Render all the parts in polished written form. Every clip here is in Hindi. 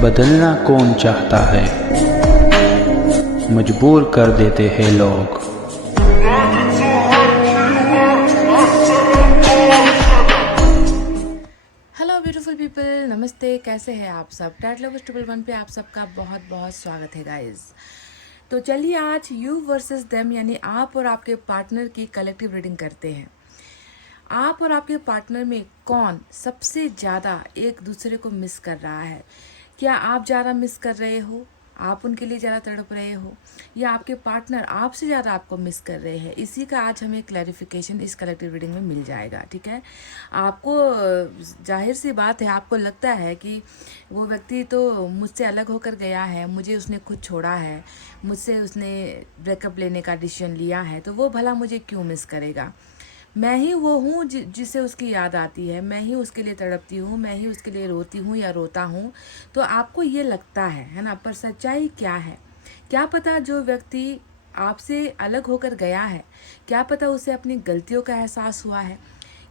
बदलना कौन चाहता है, मजबूर कर देते हैं लोग। हेलो ब्यूटीफुल पीपल, नमस्ते। कैसे हैं आप सब? टैट लवर्स 111 पे आप सबका बहुत बहुत स्वागत है गाइस। तो चलिए आज यू वर्सेस देम यानी आप और आपके पार्टनर की कलेक्टिव रीडिंग करते हैं। आप और आपके पार्टनर में कौन सबसे ज़्यादा एक दूसरे को मिस कर रहा है? क्या आप ज़्यादा मिस कर रहे हो, आप उनके लिए ज़्यादा तड़प रहे हो, या आपके पार्टनर आपसे ज़्यादा आपको मिस कर रहे हैं? इसी का आज हमें क्लैरिफिकेशन इस कलेक्टिव रीडिंग में मिल जाएगा। ठीक है, आपको जाहिर सी बात है, आपको लगता है कि वो व्यक्ति तो मुझसे अलग होकर गया है, मुझे उसने खुद छोड़ा है, मुझसे उसने ब्रेकअप लेने का डिसीजन लिया है, तो वो भला मुझे क्यों मिस करेगा? मैं ही वो हूँ जिसे उसकी याद आती है, मैं ही उसके लिए तड़पती हूँ, मैं ही उसके लिए रोती हूँ या रोता हूँ। तो आपको ये लगता है ना? पर सच्चाई क्या है? क्या पता जो व्यक्ति आपसे अलग होकर गया है, क्या पता उसे अपनी गलतियों का एहसास हुआ है,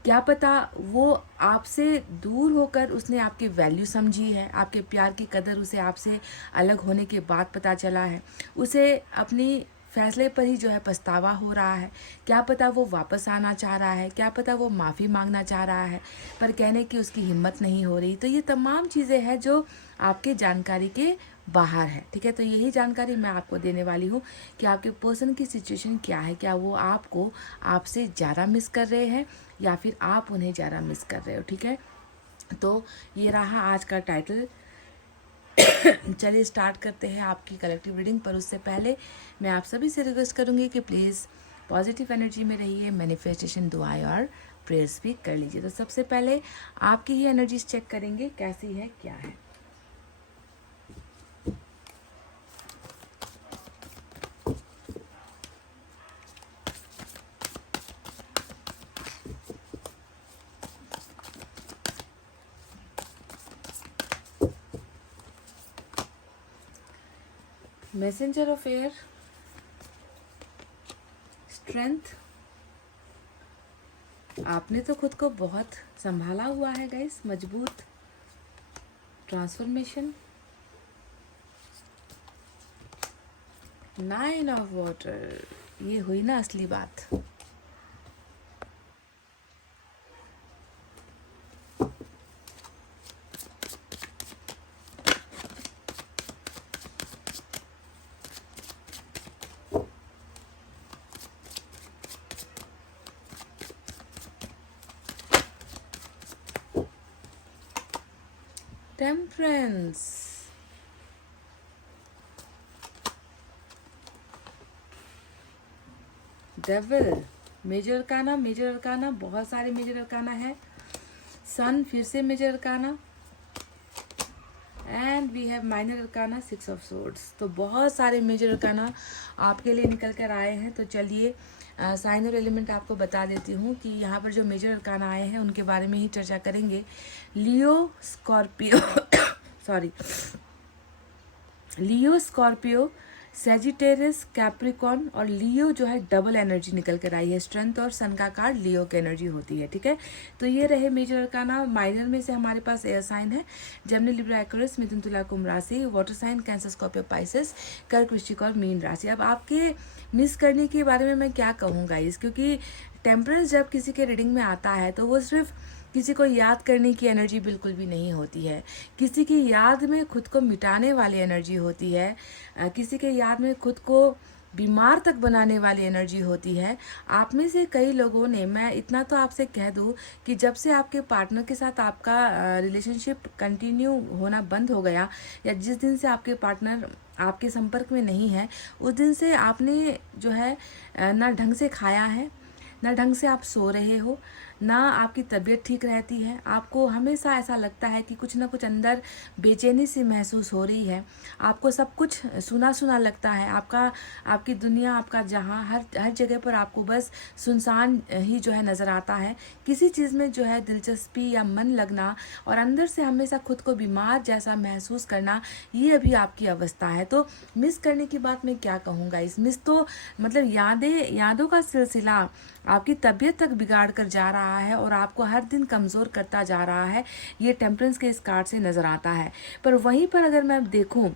क्या पता वो आपसे दूर होकर उसने आपकी वैल्यू समझी है, आपके प्यार की कदर उसे आपसे अलग होने के बाद पता चला है, उसे अपनी फैसले पर ही जो है पछतावा हो रहा है, क्या पता वो वापस आना चाह रहा है, क्या पता वो माफ़ी मांगना चाह रहा है, पर कहने की उसकी हिम्मत नहीं हो रही। तो ये तमाम चीज़ें हैं जो आपके जानकारी के बाहर है। ठीक है, तो यही जानकारी मैं आपको देने वाली हूँ कि आपके पर्सन की सिचुएशन क्या है। क्या वो आपको आपसे ज़्यादा मिस कर रहे हैं या फिर आप उन्हें ज़्यादा मिस कर रहे हो? ठीक है, तो ये रहा आज का टाइटल। चलिए स्टार्ट करते हैं आपकी कलेक्टिव रीडिंग। पर उससे पहले मैं आप सभी से रिक्वेस्ट करूंगी कि प्लीज़ पॉजिटिव एनर्जी में रहिए, मैनिफेस्टेशन, दुआएं और प्रेयर्स भी कर लीजिए। तो सबसे पहले आपकी ही एनर्जीज चेक करेंगे, कैसी है, क्या है। Messenger of air, strength. आपने तो खुद को बहुत संभाला हुआ है गाइस, मजबूत। Transformation, nine of water. ये हुई ना असली बात। Temperance, devil. Major arcana, major arcana, बहुत सारे मेजर अरकाना है। सन, फिर से major arcana, and we have minor arcana, 6 of swords. तो बहुत सारे मेजर अरकाना आपके लिए निकल कर आए हैं। तो चलिए साइन और एलिमेंट आपको बता देती हूँ कि यहाँ पर जो मेजर अरकाना आए हैं उनके बारे में ही चर्चा करेंगे। लियो, स्कॉर्पियो सॉरी, लियो, स्कॉर्पियो, सेजिटेरियस, कैप्रिकॉन और लियो जो है डबल एनर्जी निकल कर आई है। स्ट्रेंथ और सन का कार्ड लियो की एनर्जी होती है। ठीक है, तो ये रहे मेजर अरकाना। माइनर में से हमारे पास एयर साइन है, Gemini, Libra, Aquarius, Mithun, Tula, Kumbh राशि। Water sign Cancer, Scorpio, Pisces, Kark, Vrishchik और मीन राशि। अब आपके मिस करने के बारे में मैं क्या कहूँ गाइस, क्योंकि टेम्परेंस जब किसी के रीडिंग में आता है तो वो सिर्फ किसी को याद करने की एनर्जी बिल्कुल भी नहीं होती है, किसी की याद में खुद को मिटाने वाली एनर्जी होती है, किसी के याद में खुद को बीमार तक बनाने वाली एनर्जी होती है। आप में से कई लोगों ने, मैं इतना तो आपसे कह दूं कि जब से आपके पार्टनर के साथ आपका रिलेशनशिप कंटिन्यू होना बंद हो गया, या जिस दिन से आपके पार्टनर आपके संपर्क में नहीं है, उस दिन से आपने जो है ना ढंग से खाया है, ना ढंग से आप सो रहे हो, ना आपकी तबीयत ठीक रहती है। आपको हमेशा ऐसा लगता है कि कुछ ना कुछ अंदर बेचैनी सी महसूस हो रही है। आपको सब कुछ सुना सुना लगता है। आपकी दुनिया, आपका जहां, हर जगह पर आपको बस सुनसान ही जो है नज़र आता है। किसी चीज़ में जो है दिलचस्पी या मन लगना और अंदर से हमेशा खुद को बीमार जैसा महसूस करना, ये अभी आपकी अवस्था है। तो मिस करने की बात मैं क्या कहूँगा, इस मिस तो मतलब यादें, यादों का सिलसिला आपकी तबीयत तक बिगाड़ कर जा रहा है और आपको हर दिन कमज़ोर करता जा रहा है, ये टेम्परेंस के इस कार्ड से नज़र आता है। पर वहीं पर अगर मैं देखूं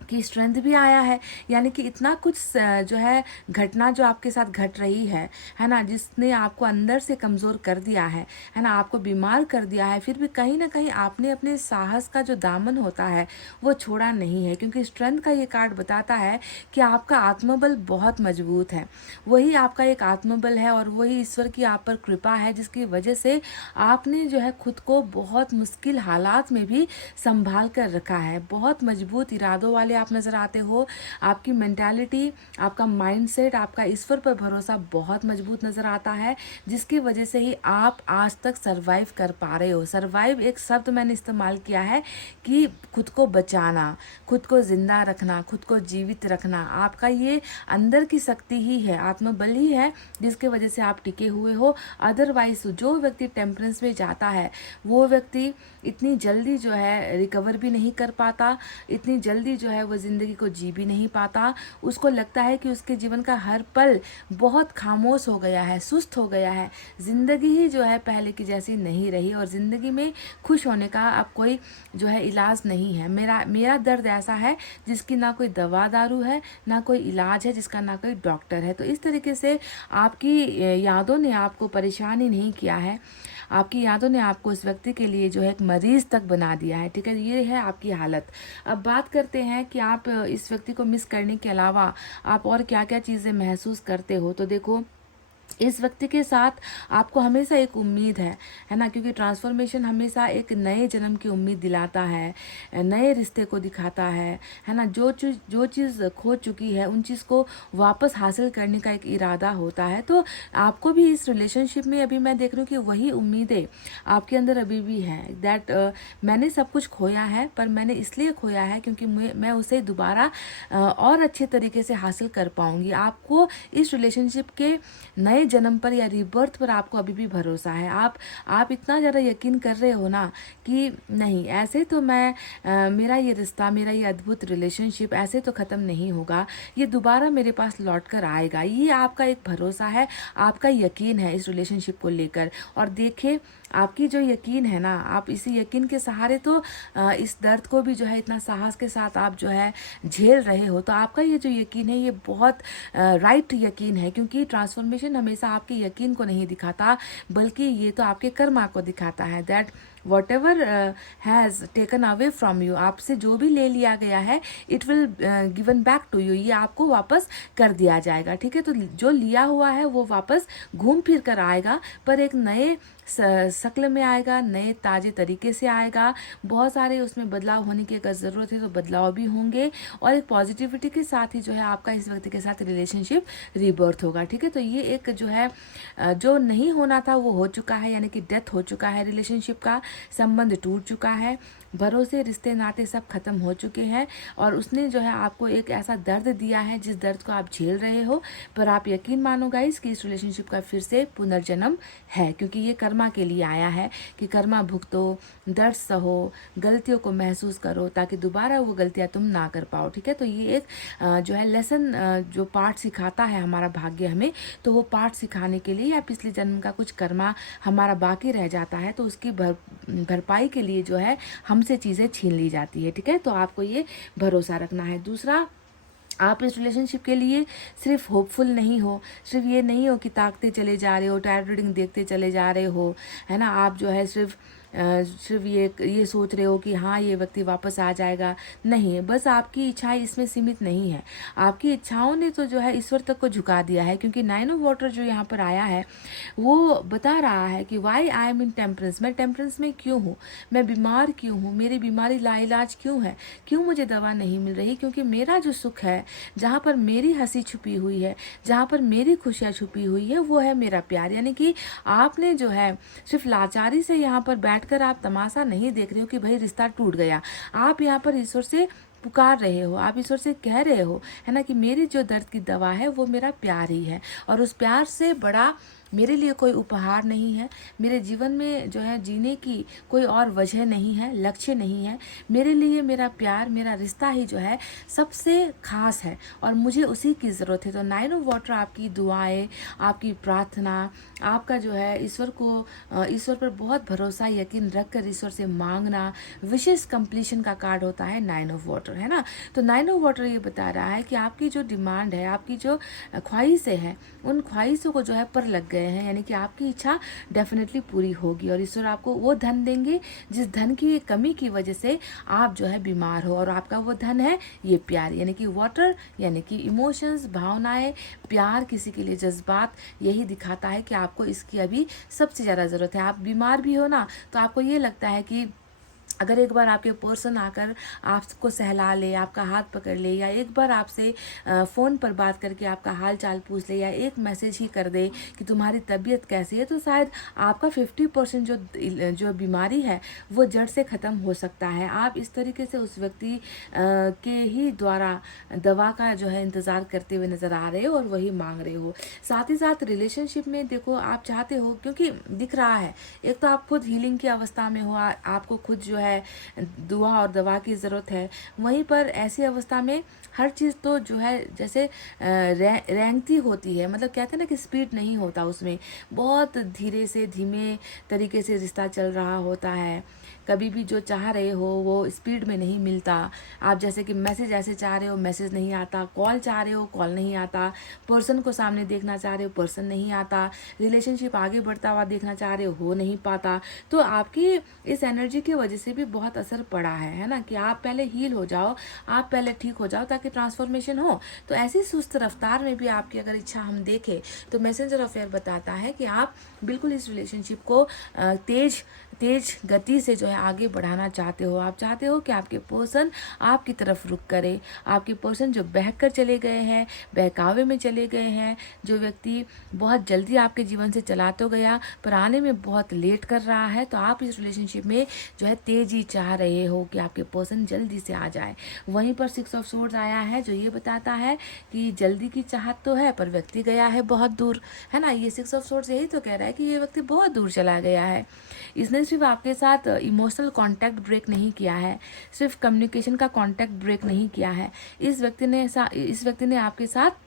कि स्ट्रेंथ भी आया है, यानी कि इतना कुछ जो है घटना जो आपके साथ घट रही है ना, जिसने आपको अंदर से कमज़ोर कर दिया है ना, आपको बीमार कर दिया है, फिर भी कहीं ना कहीं आपने अपने साहस का जो दामन होता है वो छोड़ा नहीं है, क्योंकि स्ट्रेंथ का ये कार्ड बताता है कि आपका आत्मबल बहुत मजबूत है। वही आपका एक आत्मबल है और वही ईश्वर की आप पर कृपा है, जिसकी वजह से आपने जो है खुद को बहुत मुश्किल हालात में भी संभाल कर रखा है। बहुत मजबूत इरादों वाले आप नज़र आते हो। आपकी मेंटालिटी, आपका माइंडसेट, आपका ईश्वर पर भरोसा बहुत मजबूत नज़र आता है, जिसकी वजह से ही आप आज तक सरवाइव कर पा रहे हो। सरवाइव एक शब्द मैंने इस्तेमाल किया है कि खुद को बचाना, खुद को जिंदा रखना, खुद को जीवित रखना, आपका ये अंदर की शक्ति ही है, आत्मबल ही है, जिसके वजह से आप टिके हुए हो। अदरवाइज जो व्यक्ति टेम्परेंस में जाता है वो व्यक्ति इतनी जल्दी जो है रिकवर भी नहीं कर पाता, इतनी जल्दी जो है वो ज़िंदगी को जी भी नहीं पाता। उसको लगता है कि उसके जीवन का हर पल बहुत खामोश हो गया है, सुस्त हो गया है, ज़िंदगी ही जो है पहले की जैसी नहीं रही और ज़िंदगी में खुश होने का अब कोई जो है इलाज नहीं है। मेरा दर्द ऐसा है जिसकी ना कोई दवा दारू है, ना कोई इलाज है, जिसका ना कोई डॉक्टर है। तो इस तरीके से आपकी यादों ने आपको परेशान ही नहीं किया है, आपकी यादों ने आपको इस व्यक्ति के लिए जो है एक मरीज तक बना दिया है। ठीक है, ये है आपकी हालत। अब बात करते हैं कि आप इस व्यक्ति को मिस करने के अलावा आप और क्या क्या चीज़ें महसूस करते हो। तो देखो, इस व्यक्ति के साथ आपको हमेशा एक उम्मीद है ना, क्योंकि ट्रांसफॉर्मेशन हमेशा एक नए जन्म की उम्मीद दिलाता है, नए रिश्ते को दिखाता है ना। जो चीज़ खो चुकी है उन चीज़ को वापस हासिल करने का एक इरादा होता है। तो आपको भी इस रिलेशनशिप में अभी मैं देख रही हूँ कि वही उम्मीदें आपके अंदर अभी भी हैं, दैट मैंने सब कुछ खोया है, पर मैंने इसलिए खोया है क्योंकि मैं उसे दोबारा और अच्छे तरीके से हासिल कर पाऊंगी। आपको इस रिलेशनशिप के नए जन्म पर या रीबर्थ पर आपको अभी भी भरोसा है। आप इतना ज़्यादा यकीन कर रहे हो ना कि नहीं, ऐसे तो मेरा ये रिश्ता, मेरा ये अद्भुत रिलेशनशिप ऐसे तो ख़त्म नहीं होगा, ये दोबारा मेरे पास लौट कर आएगा। ये आपका एक भरोसा है, आपका यकीन है इस रिलेशनशिप को लेकर। और देखिए, आपकी जो यकीन है ना, आप इसी यकीन के सहारे तो इस दर्द को भी जो है इतना साहस के साथ आप जो है झेल रहे हो। तो आपका ये जो यकीन है ये बहुत राइट यकीन है, क्योंकि ट्रांसफॉर्मेशन हमेशा आपके यकीन को नहीं दिखाता, बल्कि ये तो आपके कर्मा को दिखाता है। That whatever has taken away from you, आपसे जो भी ले लिया गया है it will given back to you, ये आपको वापस कर दिया जाएगा। ठीक है, तो जो लिया हुआ है वो वापस घूम फिर कर आएगा, पर एक नए शक्ल में आएगा, नए ताज़े तरीके से आएगा। बहुत सारे उसमें बदलाव होने की अगर ज़रूरत है तो बदलाव भी होंगे, और एक पॉजिटिविटी के साथ ही जो है आपका इस व्यक्ति के साथ रिलेशनशिप रीबर्थ होगा। ठीक है, तो ये एक जो है जो नहीं होना था वो हो चुका है, यानी कि डेथ हो चुका है, रिलेशनशिप का संबंध टूट चुका है, भरोसे, रिश्ते, नाते सब खत्म हो चुके हैं। और उसने जो है आपको एक ऐसा दर्द दिया है जिस दर्द को आप झेल रहे हो, पर आप यकीन मानो गाइस कि इस रिलेशनशिप का फिर से पुनर्जन्म है, क्योंकि ये कर्मा के लिए आया है कि कर्मा भुगतो, दर्द सहो, गलतियों को महसूस करो, ताकि दोबारा वो गलतियां तुम ना कर पाओ। ठीक है, तो ये एक जो है लेसन, जो पाठ सिखाता है हमारा भाग्य हमें, तो वो पाठ सिखाने के लिए या पिछले जन्म का कुछ कर्मा हमारा बाकी रह जाता है, तो उसकी भरपाई के लिए जो है हमसे चीज़ें छीन ली जाती है। ठीक है, तो आपको ये भरोसा रखना है। दूसरा, आप इस रिलेशनशिप के लिए सिर्फ होपफुल नहीं हो, सिर्फ ये नहीं हो कि ताकते चले जा रहे हो, टायर रीडिंग देखते चले जा रहे हो, है ना। आप जो है सिर्फ ये सोच रहे हो कि हाँ ये व्यक्ति वापस आ जाएगा, नहीं, बस आपकी इच्छाएं इसमें सीमित नहीं है। आपकी इच्छाओं ने तो जो है ईश्वर तक को झुका दिया है, क्योंकि 9 ऑफ वाटर जो यहाँ पर आया है वो बता रहा है कि why I am in temperance, मैं टेम्परेंस में क्यों हूँ, मैं बीमार क्यों हूँ, मेरी बीमारी लाइलाज क्यों है, क्यों मुझे दवा नहीं मिल रही, क्योंकि मेरा जो सुख है, जहाँ पर मेरी हंसी छुपी हुई है, जहाँ पर मेरी खुशियाँ छुपी हुई है, वो है मेरा प्यार। यानी कि आपने जो है सिर्फ लाचारी से यहाँ पर बैठकर आप तमाशा नहीं देख रहे हो कि भाई रिश्ता टूट गया, आप यहाँ पर ईश्वर से पुकार रहे हो, आप ईश्वर से कह रहे हो, है ना, कि मेरी जो दर्द की दवा है वो मेरा प्यार ही है, और उस प्यार से बड़ा मेरे लिए कोई उपहार नहीं है, मेरे जीवन में जो है जीने की कोई और वजह नहीं है, लक्ष्य नहीं है। मेरे लिए मेरा प्यार, मेरा रिश्ता ही जो है सबसे खास है और मुझे उसी की ज़रूरत है। तो 9 ऑफ वाटर आपकी दुआएं, आपकी प्रार्थना, आपका जो है ईश्वर पर बहुत भरोसा यकीन रख कर ईश्वर से मांगना, विशेष कंप्लीशन का कार्ड होता है 9 ऑफ वाटर, है ना। तो 9 ऑफ वाटर ये बता रहा है कि आपकी जो डिमांड है, आपकी जो ख्वाहिशें हैं, उन ख्वाहिशों को जो है पर लग गए हैं, यानी कि आपकी इच्छा डेफिनेटली पूरी होगी और ईश्वर आपको वो धन देंगे जिस धन की कमी की वजह से आप जो है बीमार हो। और आपका वो धन है ये प्यार, यानी कि वाटर, यानी कि इमोशंस, भावनाएं, प्यार, किसी के लिए जज्बात, यही दिखाता है कि आपको इसकी अभी सबसे ज़्यादा ज़रूरत है। आप बीमार भी हो ना, तो आपको ये लगता है कि अगर एक बार आपके पर्सन आकर आपको सहला ले, आपका हाथ पकड़ ले, या एक बार आपसे फ़ोन पर बात करके आपका हाल चाल पूछ ले, या एक मैसेज ही कर दे कि तुम्हारी तबीयत कैसी है, तो शायद आपका 50% जो बीमारी है वो जड़ से ख़त्म हो सकता है। आप इस तरीके से उस व्यक्ति के ही द्वारा दवा का जो है इंतज़ार करते हुए नज़र आ रहे हो और वही मांग रहे हो। साथ ही साथ रिलेशनशिप में देखो, आप चाहते हो, क्योंकि दिख रहा है, एक तो आप खुद हीलिंग की अवस्था में हो, आपको खुद जो है दुआ और दवा की ज़रूरत है। वहीं पर ऐसी अवस्था में हर चीज़ तो जो है जैसे रेंगती होती है, मतलब कहते हैं ना कि स्पीड नहीं होता उसमें, बहुत धीरे से धीमे तरीके से रिश्ता चल रहा होता है। कभी भी जो चाह रहे हो वो स्पीड में नहीं मिलता। आप जैसे कि मैसेज ऐसे चाह रहे हो, मैसेज नहीं आता, कॉल चाह रहे हो, कॉल नहीं आता, पर्सन को सामने देखना चाह रहे हो, पर्सन नहीं आता, रिलेशनशिप आगे बढ़ता हुआ देखना चाह रहे हो नहीं पाता। तो आपकी इस एनर्जी की वजह से भी बहुत असर पड़ा है ना, कि आप पहले हील हो जाओ, आप पहले ठीक हो जाओ ताकि ट्रांसफॉर्मेशन हो। तो ऐसी सुस्त रफ्तार में भी आपकी अगर इच्छा हम देखें तो मैसेंजर ऑफ एयर बताता है कि आप बिल्कुल इस रिलेशनशिप को तेज गति से जो है आगे बढ़ाना चाहते हो। आप चाहते हो कि आपके पर्सन आपकी तरफ रुख करे, आपके पर्सन जो बहक कर चले गए हैं, बहकावे में चले गए हैं, जो व्यक्ति बहुत जल्दी आपके जीवन से चला तो गया पर आने में बहुत लेट कर रहा है, तो आप इस रिलेशनशिप में जो है तेजी चाह रहे हो कि आपके पर्सन जल्दी से आ जाए। वहीं पर 6 ऑफ सोर्ड्स आया है जो ये बताता है कि जल्दी की चाहत तो है पर व्यक्ति गया है बहुत दूर, है ना। ये 6 ऑफ सोर्ड्स यही तो कह रहा है कि ये व्यक्ति बहुत दूर चला गया है। इसने सिर्फ आपके साथ इमोशनल कांटेक्ट ब्रेक नहीं किया है, सिर्फ कम्युनिकेशन का कांटेक्ट ब्रेक नहीं किया है, इस व्यक्ति ने आपके साथ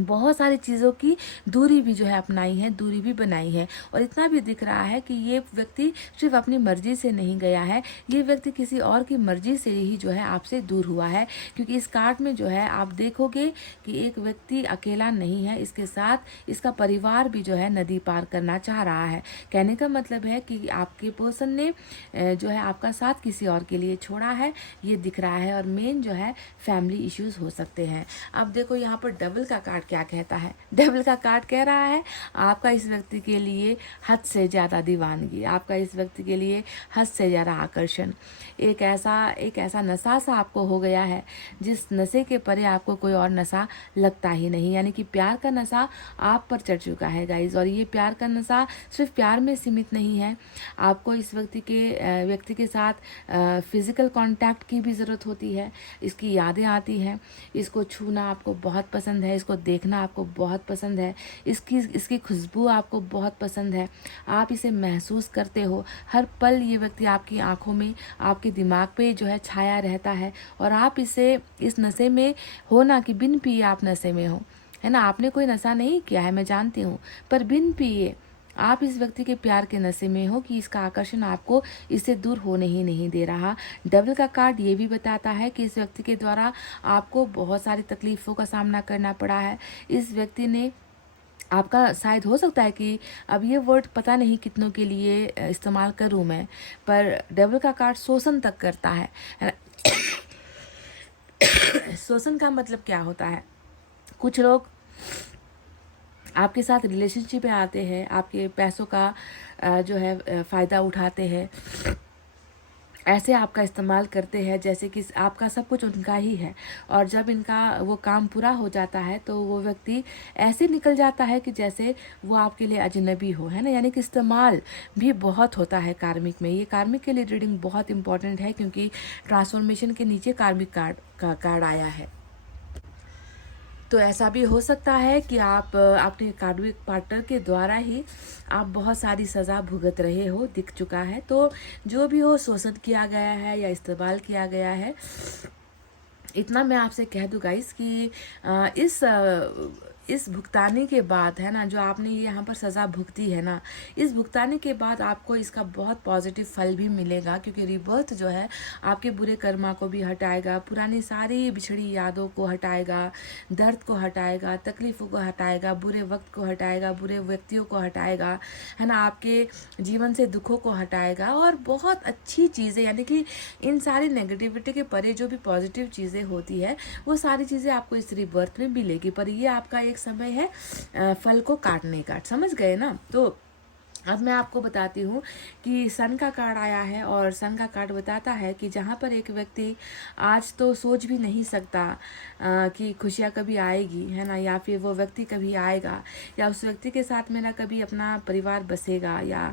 बहुत सारी चीज़ों की दूरी भी जो है अपनाई है, दूरी भी बनाई है। और इतना भी दिख रहा है कि ये व्यक्ति सिर्फ अपनी मर्जी से नहीं गया है, ये व्यक्ति किसी और की मर्जी से ही जो है आपसे दूर हुआ है। क्योंकि इस कार्ड में जो है आप देखोगे कि एक व्यक्ति अकेला नहीं है, इसके साथ इसका परिवार भी जो है नदी पार करना चाह रहा है। कहने का मतलब है कि आपके पर्सन ने जो है आपका साथ किसी और के लिए छोड़ा है, ये दिख रहा है। और मेन जो है फैमिली इश्यूज हो सकते हैं। अब देखो यहाँ पर डबल का कार्ड क्या कहता है। डबल का कार्ड कह रहा है आपका इस व्यक्ति के लिए हद से ज़्यादा दीवानगी, आपका इस व्यक्ति के लिए हद से ज़्यादा आकर्षण, एक ऐसा नशा सा आपको हो गया है जिस नशे के परे आपको कोई और नशा लगता ही नहीं। यानी कि प्यार का नशा आप पर चढ़ चुका है गाइज। और ये प्यार का नशा सिर्फ प्यार में सीमित नहीं है, आपको इस व्यक्ति के साथ फिजिकल कांटेक्ट की भी ज़रूरत होती है। इसकी यादें आती हैं, इसको छूना आपको बहुत पसंद है, इसको देखना आपको बहुत पसंद है, इसकी खुशबू आपको बहुत पसंद है, आप इसे महसूस करते हो। हर पल ये व्यक्ति आपकी आंखों में, आपके दिमाग पे जो है छाया रहता है। और आप इस नशे में हो ना कि बिन पिए आप नशे में हो, है ना। आपने कोई नशा नहीं किया है, मैं जानती हूँ, पर बिन पिए आप इस व्यक्ति के प्यार के नशे में हो कि इसका आकर्षण आपको इससे दूर होने ही नहीं दे रहा। डबल का कार्ड ये भी बताता है कि इस व्यक्ति के द्वारा आपको बहुत सारी तकलीफ़ों का सामना करना पड़ा है। इस व्यक्ति ने आपका, शायद हो सकता है कि अब ये वर्ड पता नहीं कितनों के लिए इस्तेमाल करूँ मैं, पर डबल का कार्ड शोषण तक करता है। शोषण का मतलब क्या होता है, कुछ लोग आपके साथ रिलेशनशिप में आते हैं, आपके पैसों का जो है फ़ायदा उठाते हैं, ऐसे आपका इस्तेमाल करते हैं जैसे कि आपका सब कुछ उनका ही है। और जब इनका वो काम पूरा हो जाता है तो वो व्यक्ति ऐसे निकल जाता है कि जैसे वो आपके लिए अजनबी हो, है ना। यानी कि इस्तेमाल भी बहुत होता है कार्मिक में। ये कार्मिक के लिए रीडिंग बहुत इंपॉर्टेंट है क्योंकि ट्रांसफॉर्मेशन के नीचे कार्मिक कार्ड आया है। तो ऐसा भी हो सकता है कि आप अपने कार्मिक पार्टनर के द्वारा ही आप बहुत सारी सज़ा भुगत रहे हो, दिख चुका है। तो जो भी हो, शोषण किया गया है या इस्तेमाल किया गया है। इतना मैं आपसे कह दूँ गाइस कि इस भुगताने के बाद, है ना, जो आपने ये यहाँ पर सज़ा भुगती है ना, इस भुगताने के बाद आपको इसका बहुत पॉजिटिव फल भी मिलेगा, क्योंकि रिबर्थ जो है आपके बुरे कर्मा को भी हटाएगा, पुरानी सारी बिछड़ी यादों को हटाएगा, दर्द को हटाएगा, तकलीफ़ों को हटाएगा, बुरे वक्त को हटाएगा, बुरे व्यक्तियों को हटाएगा, है ना, आपके जीवन से दुखों को हटाएगा और बहुत अच्छी चीज़ें, यानी कि इन सारी नेगेटिविटी के परे जो भी पॉजिटिव चीज़ें होती है वो सारी चीज़ें आपको इस रिबर्थ में मिलेगी। पर ये आपका एक समय है फल को काटने का, समझ गए ना। तो अब मैं आपको बताती हूँ कि सन का कार्ड आया है और सन का कार्ड बताता है कि जहाँ पर एक व्यक्ति आज तो सोच भी नहीं सकता कि खुशियाँ कभी आएगी, है ना, या फिर वो व्यक्ति कभी आएगा, या उस व्यक्ति के साथ मेरा कभी अपना परिवार बसेगा, या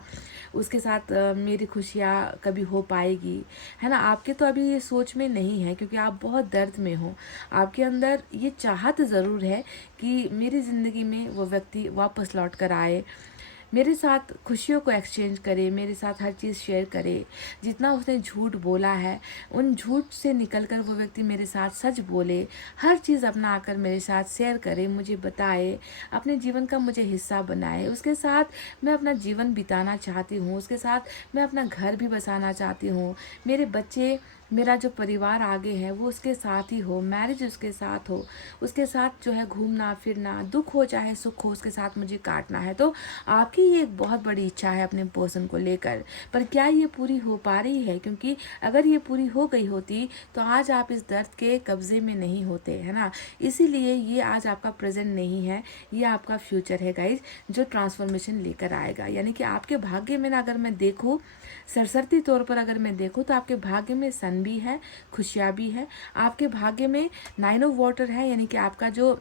उसके साथ मेरी खुशियाँ कभी हो पाएगी, है ना। आपके तो अभी ये सोच में नहीं है, क्योंकि आप बहुत दर्द में हो। आपके अंदर ये चाहत ज़रूर है कि मेरी ज़िंदगी में वो व्यक्ति वापस लौट कर आए, मेरे साथ खुशियों को एक्सचेंज करे, मेरे साथ हर चीज़ शेयर करे। जितना उसने झूठ बोला है, उन झूठ से निकलकर वो व्यक्ति मेरे साथ सच बोले, हर चीज़ अपना आकर मेरे साथ शेयर करे, मुझे बताए, अपने जीवन का मुझे हिस्सा बनाए। उसके साथ मैं अपना जीवन बिताना चाहती हूँ, उसके साथ मैं अपना घर भी बसाना चाहती हूँ, मेरे बच्चे, मेरा जो परिवार आगे है वो उसके साथ ही हो, मैरिज उसके साथ हो, उसके साथ जो है घूमना फिरना, दुख हो चाहे सुख हो, उसके साथ मुझे काटना है। तो आपकी ये एक बहुत बड़ी इच्छा है अपने पर्सन को लेकर, पर क्या ये पूरी हो पा रही है? क्योंकि अगर ये पूरी हो गई होती तो आज आप इस दर्द के कब्जे में नहीं होते, है ना। इसीलिए ये आज आपका प्रेजेंट नहीं है, ये आपका फ्यूचर है गाइज, जो ट्रांसफॉर्मेशन लेकर आएगा। यानी कि आपके भाग्य में ना, अगर मैं देखूँ सरसरती तौर पर, अगर मैं देखूँ तो आपके भाग्य में सन भी है, खुशियाँ भी है, आपके भाग्य में 9 ऑफ वाटर है, यानी कि आपका जो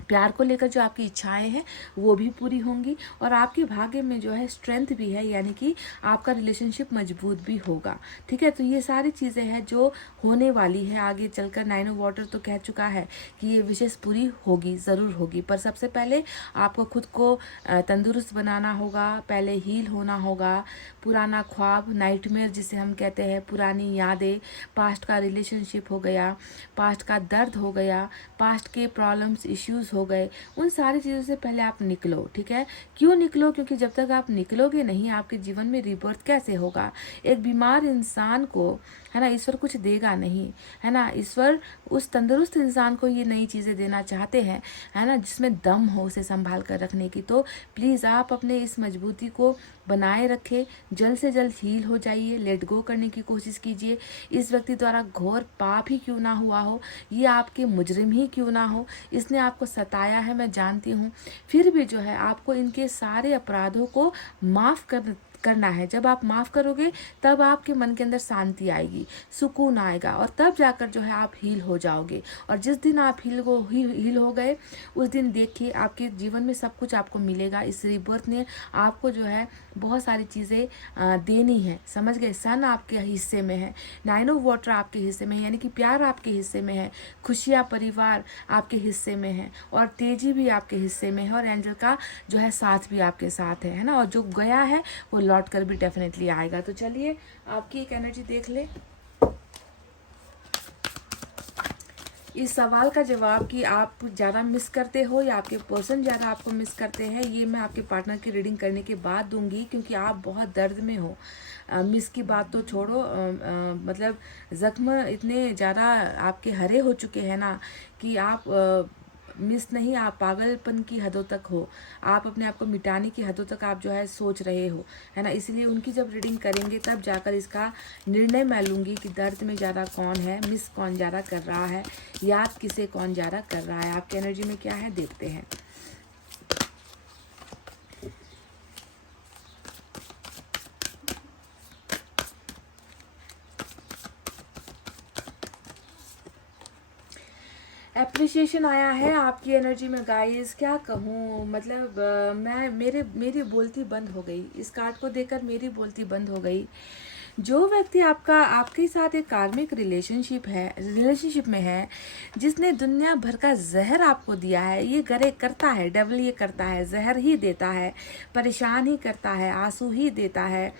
प्यार को लेकर जो आपकी इच्छाएं हैं वो भी पूरी होंगी, और आपके भाग्य में जो है स्ट्रेंथ भी है, यानी कि आपका रिलेशनशिप मजबूत भी होगा। ठीक है, तो ये सारी चीज़ें हैं जो होने वाली है आगे चलकर। 9 ऑफ वाटर तो कह चुका है कि ये विशेष पूरी होगी, ज़रूर होगी, पर सबसे पहले आपको खुद को तंदुरुस्त बनाना होगा, पहले हील होना होगा। पुराना ख्वाब, नाइटमेयर जिसे हम कहते हैं, पुरानी यादें, पास्ट का रिलेशनशिप हो गया, पास्ट का दर्द हो गया, पास्ट के प्रॉब्लम्स, इश्यूज हो गए, उन सारी चीज़ों से पहले आप निकलो। ठीक है, क्यों निकलो? क्योंकि जब तक आप निकलोगे नहीं, आपके जीवन में रिबर्थ कैसे होगा? एक बीमार इंसान को, है ना, ईश्वर कुछ देगा नहीं, है ना। ईश्वर उस तंदुरुस्त इंसान को ये नई चीज़ें देना चाहते हैं, है ना, जिसमें दम हो उसे संभाल कर रखने की। तो प्लीज़ आप अपने इस मजबूती को बनाए रखें, जल्द से जल्द हील हो जाइए, लेट गो करने की कोशिश कीजिए। इस व्यक्ति द्वारा घोर पाप ही क्यों ना हुआ हो, ये आपके मुजरिम ही क्यों ना हो, इसने आपको सताया है, मैं जानती हूँ, फिर भी जो है आपको इनके सारे अपराधों को माफ़ करना है। जब आप माफ़ करोगे तब आपके मन के अंदर शांति आएगी, सुकून आएगा, और तब जाकर जो है आप हील हो जाओगे। और जिस दिन आप हील हो गए, उस दिन देखिए आपके जीवन में सब कुछ आपको मिलेगा। इस रिबर्थ ने आपको जो है बहुत सारी चीज़ें देनी है, समझ गए। सन आपके हिस्से में है, 9 ऑफ वाटर आपके हिस्से में है, यानी कि प्यार आपके हिस्से में है, खुशियाँ, परिवार आपके हिस्से में है, और तेजी भी आपके हिस्से में है, और एंजल का जो है साथ भी आपके साथ है ना। और जो गया है वो लौट कर भी डेफिनेटली आएगा। तो चलिए आपकी एक एनर्जी देख ले। इस सवाल का जवाब कि आप ज़्यादा मिस करते हो या आपके पर्सन ज़्यादा आपको मिस करते हैं, ये मैं आपके पार्टनर की रीडिंग करने के बाद दूंगी, क्योंकि आप बहुत दर्द में हो। मिस की बात तो छोड़ो, मतलब ज़ख्म इतने ज़्यादा आपके हरे हो चुके हैं ना कि आप मिस नहीं, आप पागलपन की हदों तक हो, आप अपने आप को मिटाने की हदों तक आप जो है सोच रहे हो, है ना। इसलिए उनकी जब रीडिंग करेंगे तब जाकर इसका निर्णय मैं लूँगी कि दर्द में ज़्यादा कौन है, मिस कौन ज़्यादा कर रहा है, याद किसे कौन ज़्यादा कर रहा है। आपकी एनर्जी में क्या है देखते हैं। एप्रिसिएशन आया है आपकी एनर्जी में गाइस, क्या कहूँ, मतलब मैं मेरी बोलती बंद हो गई। इस कार्ड को देखकर मेरी बोलती बंद हो गई। जो व्यक्ति आपके साथ एक कार्मिक रिलेशनशिप में है, जिसने दुनिया भर का जहर आपको दिया है, ये गरे करता है, डबल ये करता है, जहर ही देता है, परेशान ही करता है, आंसू ही देता है,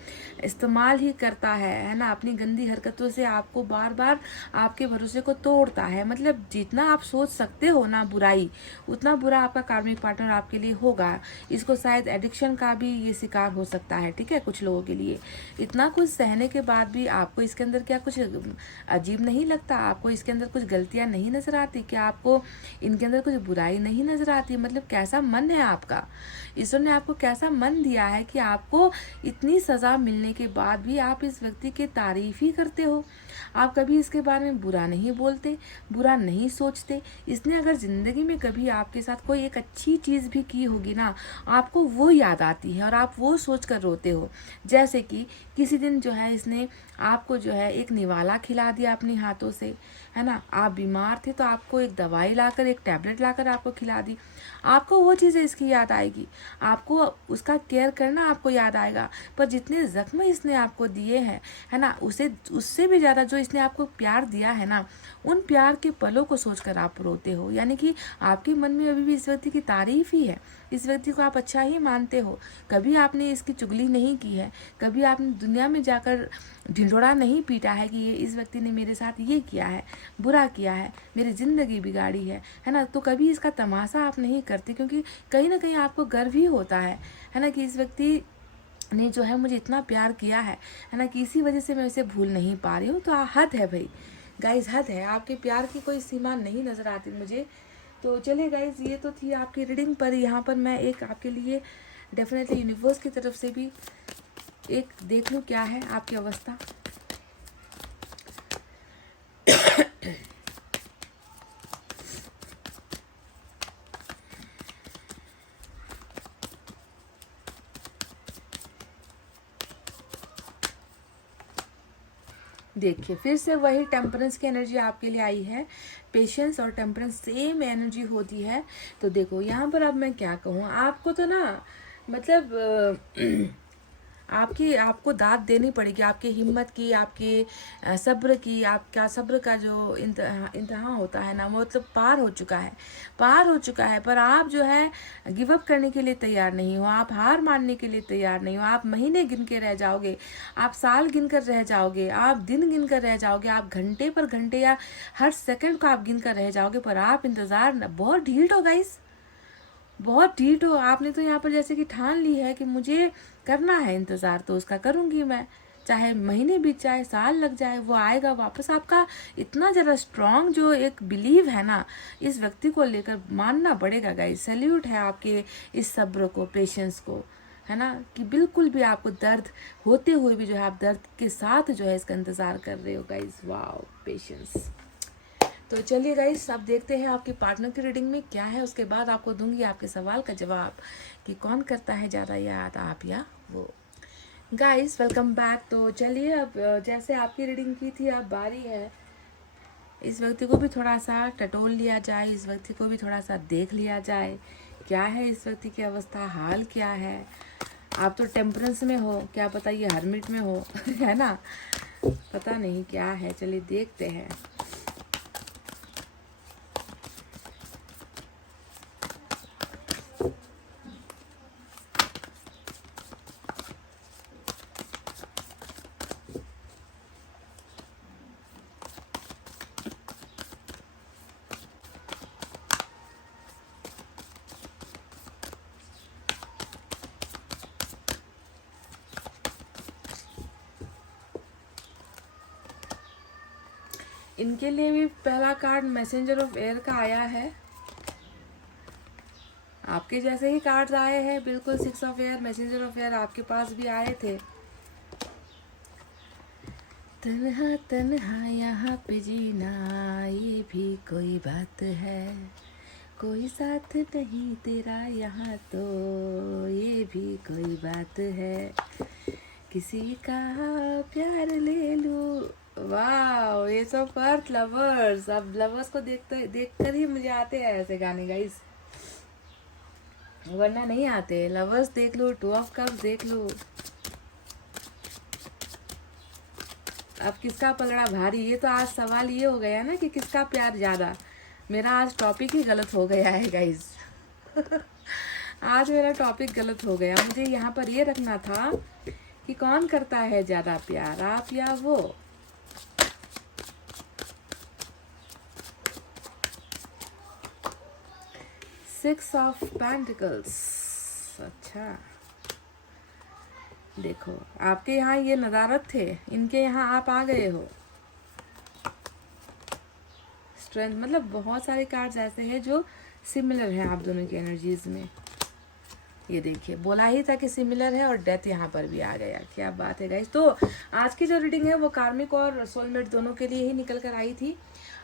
इस्तेमाल ही करता है ना, अपनी गंदी हरकतों से आपको बार बार आपके भरोसे को तोड़ता है। मतलब जितना आप सोच सकते हो ना बुराई, उतना बुरा आपका कार्मिक पार्टनर आपके लिए होगा। इसको शायद एडिक्शन का भी ये शिकार हो सकता है, ठीक है, कुछ लोगों के लिए। इतना कुछ सहने के बाद भी आपको इसके अंदर क्या कुछ अजीब नहीं लगता? आपको इसके अंदर कुछ गलतियां नहीं नजर आती? क्या आपको इनके अंदर कुछ बुराई नहीं नजर आती? मतलब कैसा मन है आपका? ईश्वर ने आपको कैसा मन दिया है कि आपको इतनी सजा मिलने के बाद भी आप इस व्यक्ति की तारीफ ही करते हो? आप कभी इसके बारे में बुरा नहीं बोलते, बुरा नहीं सोचते। इसने अगर जिंदगी में कभी आपके साथ कोई एक अच्छी चीज भी की होगी ना, आपको वो याद आती है और आप वो सोच कर रोते हो। जैसे कि किसी दिन जो है इसने आपको जो है एक निवाला खिला दिया अपने हाथों से, है ना। आप बीमार थे तो आपको एक दवाई लाकर, एक टैबलेट लाकर आपको खिला दी। आपको वो चीज़ें इसकी याद आएगी, आपको उसका केयर करना आपको याद आएगा। पर जितने जख्म इसने आपको दिए हैं, है ना, उससे भी ज़्यादा जो इसने आपको प्यार दिया है ना, उन प्यार के पलों को सोचकर आप रोते हो। यानी कि आपके मन में अभी भी इस व्यक्ति की तारीफ ही है, इस व्यक्ति को आप अच्छा ही मानते हो। कभी आपने इसकी चुगली नहीं की है, कभी आपने दुनिया में जाकर ढिंढोरा नहीं पीटा है कि ये इस व्यक्ति ने मेरे साथ ये किया है, बुरा किया है, मेरी ज़िंदगी बिगाड़ी है ना। तो कभी इसका तमाशा आप नहीं करते, क्योंकि कहीं ना कहीं आपको गर्व ही होता है ना, कि इस व्यक्ति ने जो है मुझे इतना प्यार किया है ना, कि इसी वजह से मैं इसे भूल नहीं पा रही हूँ। तो हद है भाई, गाइज हद है। आपके प्यार की कोई सीमा नहीं नज़र आती मुझे। तो चलिए गाइज, ये तो थी आपकी रीडिंग। पर यहाँ पर मैं एक आपके लिए डेफिनेटली यूनिवर्स की तरफ से भी एक देख लूँ क्या है आपकी अवस्था। देखिए फिर से वही टेम्परेंस की एनर्जी आपके लिए आई है। पेशेंस और टेम्परेंस सेम एनर्जी होती है। तो देखो यहाँ पर अब मैं क्या कहूँ आपको, तो ना मतलब आपको दाद देनी पड़ेगी, आपकी हिम्मत की, आपकी सब्र की। आपका सब्र का जो इंतहा होता है ना, वो मतलब पार हो चुका है। पर आप जो है गिव अप करने के लिए तैयार नहीं हो, आप हार मानने के लिए तैयार नहीं हो। आप महीने गिन के रह जाओगे, आप साल गिन कर रह जाओगे, आप दिन गिन कर रह जाओगे, आप घंटे पर घंटे या हर सेकंड को आप गिन कर रह जाओगे। पर आप इंतजार बहुत ढीठ हो गाइस, बहुत ढीठ हो। आपने तो यहाँ पर जैसे कि ठान ली है कि मुझे करना है इंतज़ार, तो उसका करूँगी मैं, चाहे महीने बीत जाए, साल लग जाए, वो आएगा वापस। आपका इतना ज़्यादा स्ट्रांग जो एक बिलीव है ना इस व्यक्ति को लेकर, मानना पड़ेगा गाइस। सैल्यूट है आपके इस सब्र को, पेशेंस को, है ना, कि बिल्कुल भी आपको दर्द होते हुए भी जो है आप दर्द के साथ जो है इसका इंतज़ार कर रहे हो गाइस। Wow, patience. तो चलिए गाइस, अब देखते हैं आपके पार्टनर की रीडिंग में क्या है। उसके बाद आपको दूंगी आपके सवाल का जवाब कि कौन करता है ज़्यादा याद, आप या वो। Guys welcome back. तो चलिए अब जैसे आपकी रीडिंग की थी, अब बारी है इस व्यक्ति को भी थोड़ा सा टटोल लिया जाए, इस व्यक्ति को भी थोड़ा सा देख लिया जाए क्या है इस व्यक्ति की अवस्था, हाल क्या है। आप तो टेम्परेंस में हो, क्या पता ये हर्मिट में हो है ना, पता नहीं क्या है। चलिए देखते हैं। इनके लिए भी पहला कार्ड मैसेंजर ऑफ एयर का आया है। आपके जैसे ही कार्ड्स आए हैं बिल्कुल, 6 of air, messenger of air आपके पास भी आए थे। तन्हा तन्हा यहाँ पे जीना ये भी कोई बात है, कोई साथ नहीं तेरा यहाँ तो ये भी कोई बात है, किसी का प्यार ले लूं। वाह, ये सब अर्थ लवर्स। अब लवर्स को देखकर ही मुझे आते हैं ऐसे गाने गाइस, वरना नहीं आते। लवर्स देख लो, 2 ऑफ कप्स देख लो। अब किसका पलड़ा भारी, ये तो आज सवाल ये हो गया ना कि किसका प्यार ज़्यादा। मेरा आज टॉपिक ही गलत हो गया है गाइज। आज मेरा टॉपिक गलत हो गया। मुझे यहाँ पर ये रखना था कि कौन करता है ज़्यादा प्यार, आप या वो। Six of pentacles. अच्छा देखो, आपके यहाँ ये नदारत थे, इनके यहाँ आप आ गए हो। स्ट्रेंथ, मतलब बहुत सारे कार्ड्स ऐसे हैं जो सिमिलर हैं आप दोनों की एनर्जीज में। ये देखिए, बोला ही था कि सिमिलर है और डेथ यहाँ पर भी आ गया। क्या बात है गाइस। तो आज की जो रीडिंग है वो कार्मिक और सोलमेट दोनों के लिए ही निकल कर आई थी।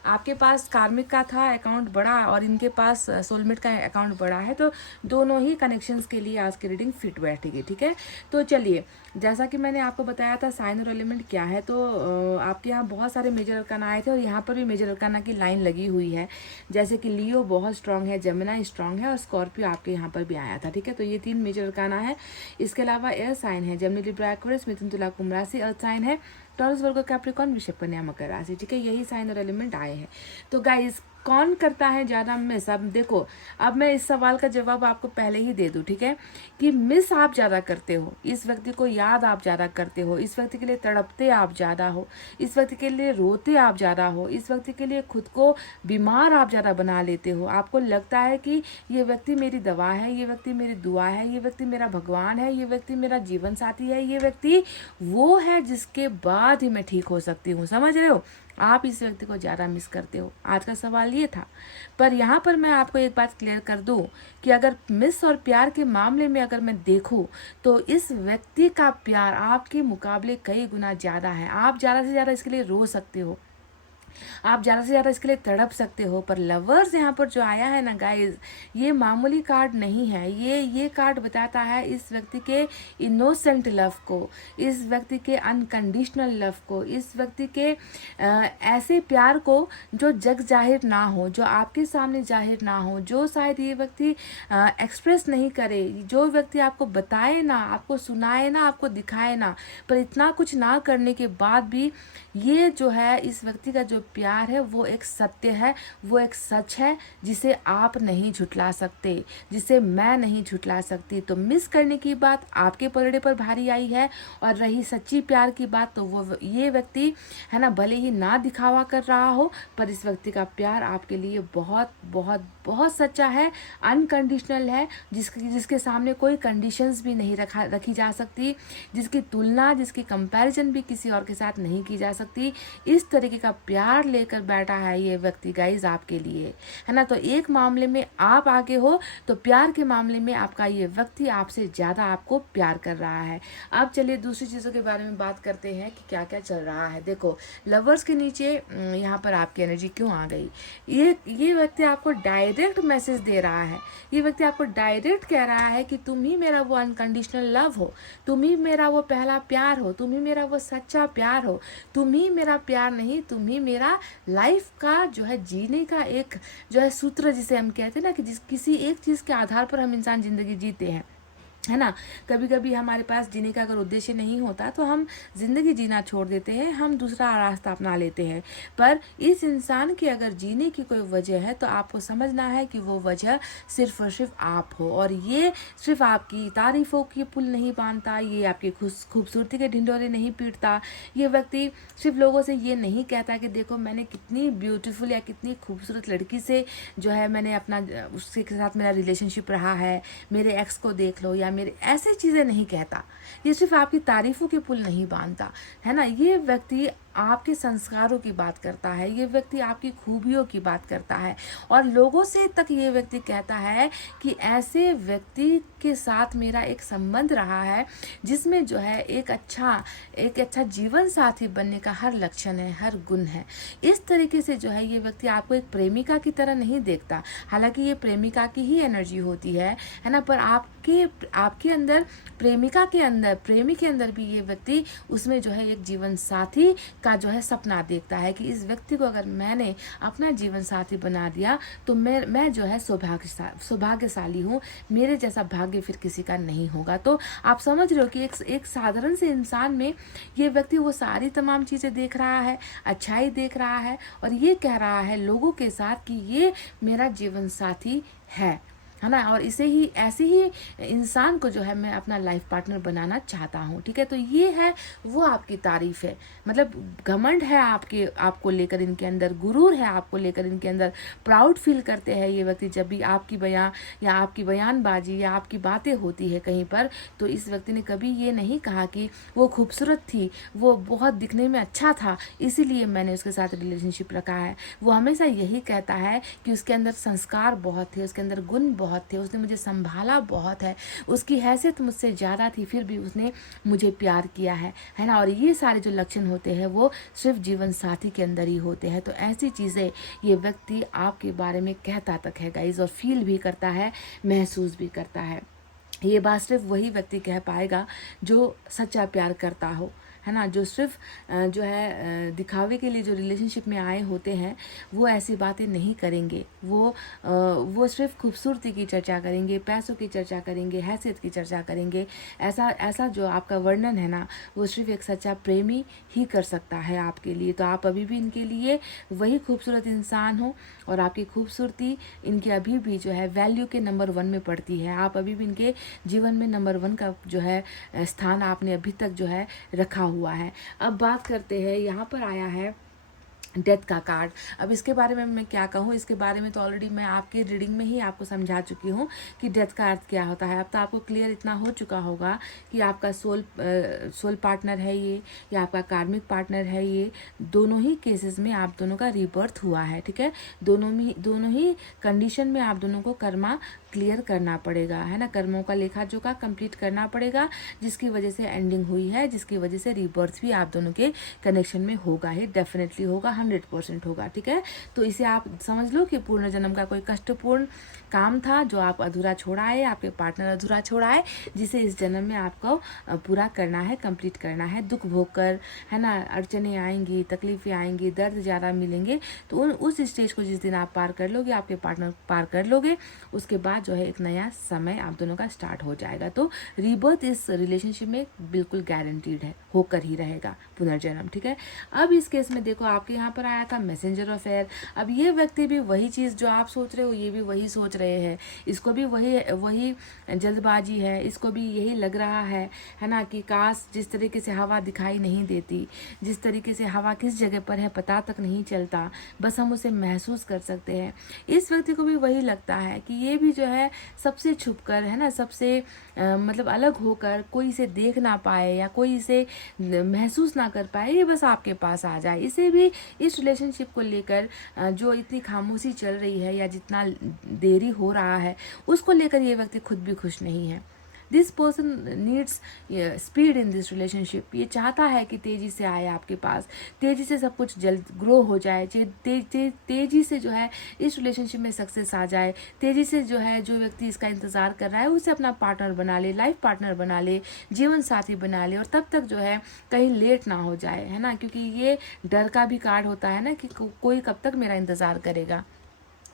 आपके पास कार्मिक का था अकाउंट बड़ा और इनके पास सोलमेट का अकाउंट बड़ा है, तो दोनों ही कनेक्शंस के लिए आज की रीडिंग फिट बैठेगी। ठीक है, तो चलिए, जैसा कि मैंने आपको बताया था साइन और एलिमेंट क्या है, तो आपके यहाँ बहुत सारे मेजर अरकाना आए थे और यहाँ पर भी मेजर अरकाना की लाइन लगी हुई है। जैसे कि लियो बहुत स्ट्रांग है, जेमिनी स्ट्रांग है और स्कॉर्पियो आपके यहाँ पर भी आया था। ठीक है, तो ये 3 मेजर अरकाना है। इसके अलावा एयर साइन है, Gemini, Libra, Aquarius, Mithun, Tula, Kumbh राशि। अर्थ साइन है, टॉरस, वर्गो, कैप्रिकॉर्न, वृषभ, कन्या, मकर राशि। ठीक है, यही साइन और एलिमेंट आए हैं। तो गाइस, कौन करता है ज़्यादा मिस? अब देखो, अब मैं इस सवाल का जवाब आपको पहले ही दे दूं। ठीक है, कि मिस आप ज़्यादा करते हो, इस व्यक्ति को याद आप ज़्यादा करते हो, इस व्यक्ति के लिए तड़पते आप ज़्यादा हो, इस व्यक्ति के लिए रोते आप ज़्यादा हो, इस व्यक्ति के लिए खुद को बीमार आप ज़्यादा बना लेते हो। आपको लगता है कि ये व्यक्ति मेरी दवा है, ये व्यक्ति मेरी दुआ है, ये व्यक्ति मेरा भगवान है, ये व्यक्ति मेरा जीवन साथी है, ये व्यक्ति वो है जिसके बाद ही मैं ठीक हो सकती हूँ। समझ रहे हो, आप इस व्यक्ति को ज़्यादा मिस करते हो। आज का सवाल ये था। पर यहाँ पर मैं आपको एक बात क्लियर कर दूँ कि अगर मिस और प्यार के मामले में अगर मैं देखूँ तो इस व्यक्ति का प्यार आपके मुकाबले कई गुना ज़्यादा है। आप ज़्यादा से ज़्यादा इसके लिए रो सकते हो, आप ज़्यादा से ज़्यादा इसके लिए तड़प सकते हो। पर लवर्स यहाँ पर जो आया है ना गाइज, ये मामूली कार्ड नहीं है। ये कार्ड बताता है इस व्यक्ति के इनोसेंट लव को, इस व्यक्ति के अनकंडीशनल लव को, इस व्यक्ति के ऐसे प्यार को जो जग जाहिर ना हो, जो आपके सामने जाहिर ना हो, जो शायद ये व्यक्ति एक्सप्रेस नहीं करे, जो व्यक्ति आपको बताए ना, आपको सुनाए ना, आपको दिखाए ना, पर इतना कुछ ना करने के बाद भी ये जो है इस व्यक्ति का जो प्यार है वो एक सत्य है, वो एक सच है जिसे आप नहीं झुठला सकते, जिसे मैं नहीं झुठला सकती। तो मिस करने की बात आपके पलड़े पर भारी आई है। और रही सच्ची प्यार की बात, तो वो ये व्यक्ति है ना, भले ही ना दिखावा कर रहा हो, पर इस व्यक्ति का प्यार आपके लिए बहुत बहुत बहुत सच्चा है, अनकंडीशनल है, जिसके सामने कोई कंडीशंस भी नहीं रखी जा सकती, जिसकी तुलना, जिसकी कंपैरिजन भी किसी और के साथ नहीं की जा सकती। इस तरीके का प्यार लेकर बैठा है ये व्यक्ति गाइज आपके लिए, है ना। तो एक मामले में आप आगे हो, तो प्यार के मामले में आपका ये व्यक्ति आपसे ज़्यादा आपको प्यार कर रहा है। अब चलिए दूसरी चीज़ों के बारे में बात करते हैं कि क्या क्या चल रहा है। देखो, लवर्स के नीचे यहाँ पर आपकी एनर्जी क्यों आ गई? ये व्यक्ति आपको डायरेक्ट मैसेज दे रहा है, ये व्यक्ति आपको डायरेक्ट कह रहा है कि तुम ही मेरा वो अनकंडीशनल लव हो, तुम ही मेरा वो पहला प्यार हो, तुम ही मेरा वो सच्चा प्यार हो, तुम ही मेरा प्यार नहीं, तुम ही मेरा लाइफ का जो है जीने का एक जो है सूत्र, जिसे हम कहते हैं ना कि किसी एक चीज़ के आधार पर हम इंसान ज़िंदगी जीते हैं, है ना। कभी कभी हमारे पास जीने का अगर उद्देश्य नहीं होता तो हम जिंदगी जीना छोड़ देते हैं, हम दूसरा रास्ता अपना लेते हैं। पर इस इंसान की अगर जीने की कोई वजह है तो आपको समझना है कि वो वजह सिर्फ और सिर्फ आप हो, और ये सिर्फ आपकी तारीफों की पुल नहीं बांधता, ये आपकी खूबसूरती के ढिंढोरे नहीं पीटता। ये व्यक्ति सिर्फ लोगों से ये नहीं कहता कि देखो मैंने कितनी ब्यूटीफुल या कितनी खूबसूरत लड़की से जो है मैंने अपना उसके साथ मेरा रिलेशनशिप रहा है, मेरे एक्स को देख लो, या मेरे ऐसे चीज़ें नहीं कहता। ये सिर्फ आपकी तारीफों के पुल नहीं बांधता, है ना। ये व्यक्ति आपके संस्कारों की बात करता है, ये व्यक्ति आपकी खूबियों की बात करता है, और लोगों से तक ये व्यक्ति कहता है कि ऐसे व्यक्ति के साथ मेरा एक संबंध रहा है जिसमें जो है एक अच्छा जीवन साथी बनने का हर लक्षण है, हर गुण है। इस तरीके से जो है ये व्यक्ति आपको एक प्रेमिका की तरह नहीं देखता, हालांकि ये प्रेमिका की ही एनर्जी होती है ना, पर आपके अंदर प्रेमिका के अंदर, प्रेमी के अंदर भी ये व्यक्ति उसमें जो है एक जीवन साथी का जो है सपना देखता है कि इस व्यक्ति को अगर मैंने अपना जीवन साथी बना दिया तो मैं जो है सौभाग्यशाली हूँ, मेरे जैसा भाग्य फिर किसी का नहीं होगा। तो आप समझ रहे हो कि एक साधारण से इंसान में ये व्यक्ति वो सारी तमाम चीज़ें देख रहा है, अच्छाई देख रहा है और ये कह रहा है लोगों के साथ कि ये मेरा जीवन साथी है ना। और इसे ही ऐसे ही इंसान को जो है मैं अपना लाइफ पार्टनर बनाना चाहता हूँ। ठीक है, तो ये है वो आपकी तारीफ है, मतलब घमंड है आपको लेकर इनके अंदर, गुरूर है आपको लेकर इनके अंदर, प्राउड फील करते हैं ये व्यक्ति जब भी आपकी बयानबाजी या आपकी बातें होती है कहीं पर। तो इस व्यक्ति ने कभी ये नहीं कहा कि वो खूबसूरत थी, वो बहुत दिखने में अच्छा था इसीलिए मैंने उसके साथ रिलेशनशिप रखा है। वो हमेशा यही कहता है कि उसके अंदर संस्कार बहुत थे, उसके अंदर गुण बहुत थे, उसने मुझे संभाला बहुत है, उसकी हैसियत मुझसे ज़्यादा थी फिर भी उसने मुझे प्यार किया है ना। और ये सारे जो लक्षण होते हैं वो सिर्फ जीवन साथी के अंदर ही होते हैं। तो ऐसी चीज़ें ये व्यक्ति आपके बारे में कहता तक है गाइज, और फील भी करता है, महसूस भी करता है। ये बात सिर्फ वही व्यक्ति कह पाएगा जो सच्चा प्यार करता हो, है ना। जो सिर्फ जो है दिखावे के लिए जो रिलेशनशिप में आए होते हैं वो ऐसी बातें नहीं करेंगे। वो सिर्फ खूबसूरती की चर्चा करेंगे, पैसों की चर्चा करेंगे, हैसियत की चर्चा करेंगे। ऐसा जो आपका वर्णन है ना वो सिर्फ एक सच्चा प्रेमी ही कर सकता है आपके लिए। तो आप अभी भी इनके लिए वही खूबसूरत इंसान हो और आपकी खूबसूरती इनके अभी भी जो है वैल्यू के नंबर 1 में पड़ती है। आप अभी भी इनके जीवन में नंबर 1 का जो है स्थान आपने अभी तक जो है रखा हुआ है। अब बात करते हैं, यहाँ पर आया है डेथ का कार्ड। अब इसके बारे में मैं क्या कहूँ, इसके बारे में तो ऑलरेडी मैं आपकी रीडिंग में ही आपको समझा चुकी हूँ कि डेथ का अर्थ क्या होता है। अब तो आपको क्लियर इतना हो चुका होगा कि आपका सोल पार्टनर है ये या आपका कार्मिक पार्टनर है ये। दोनों ही केसेस में आप दोनों का रीबर्थ हुआ है। ठीक है, दोनों ही कंडीशन में आप दोनों को कर्मा क्लियर करना पड़ेगा, है ना। कर्मों का लेखा जोखा कंप्लीट करना पड़ेगा, जिसकी वजह से एंडिंग हुई है, जिसकी वजह से रीबर्थ भी आप दोनों के कनेक्शन में होगा ही, डेफिनेटली होगा, 100% होगा। ठीक है, तो इसे आप समझ लो कि पूर्ण जन्म का कोई कष्टपूर्ण काम था जो आप अधूरा छोड़ा है, आपके पार्टनर अधूरा छोड़ा है, जिसे इस जन्म में आपको पूरा करना है, कंप्लीट करना है। दुख भोग कर, है ना, अड़चने आएंगी, तकलीफें आएंगी, दर्द ज़्यादा मिलेंगे, तो उस स्टेज को जिस दिन आप पार कर लोगे, आपके पार्टनर पार कर लोगे, उसके बाद जो है एक नया समय आप दोनों का स्टार्ट हो जाएगा। तो रीबर्थ इस रिलेशनशिप में बिल्कुल गारंटीड है, होकर ही रहेगा पुनर्जन्म। ठीक है, अब इस केस में देखो आपके यहाँ पर आया था मैसेंजर ऑफ एयर। अब ये व्यक्ति भी वही चीज़ जो आप सोच रहे हो ये भी वही सोच रहे हैं, इसको भी वही जल्दबाजी है, इसको भी यही लग रहा है ना, कि काश जिस तरीके से हवा दिखाई नहीं देती, जिस तरीके से हवा किस जगह पर है पता तक नहीं चलता, बस हम उसे महसूस कर सकते हैं। इस व्यक्ति को भी वही लगता है कि ये भी जो है सबसे छुपकर, है ना, सबसे मतलब अलग होकर, कोई इसे देख ना पाए या कोई इसे महसूस ना कर पाए, ये बस आपके पास आ जाए। इसे भी इस रिलेशनशिप को लेकर जो इतनी खामोशी चल रही है या जितना देरी हो रहा है उसको लेकर ये व्यक्ति खुद भी खुश नहीं है। This person needs speed in this relationship. ये चाहता है कि तेज़ी से आए आपके पास, तेज़ी से सब कुछ जल्द ग्रो हो जाए, तेज़ी से जो है इस रिलेशनशिप में सक्सेस आ जाए, तेज़ी से जो है जो व्यक्ति इसका इंतज़ार कर रहा है उसे अपना पार्टनर बना ले, लाइफ पार्टनर बना ले, जीवन साथी बना ले, और तब तक जो है कहीं लेट ना हो जाए, है ना। क्योंकि ये डर का भी कार्ड होता है ना कि कोई कब तक मेरा इंतज़ार करेगा,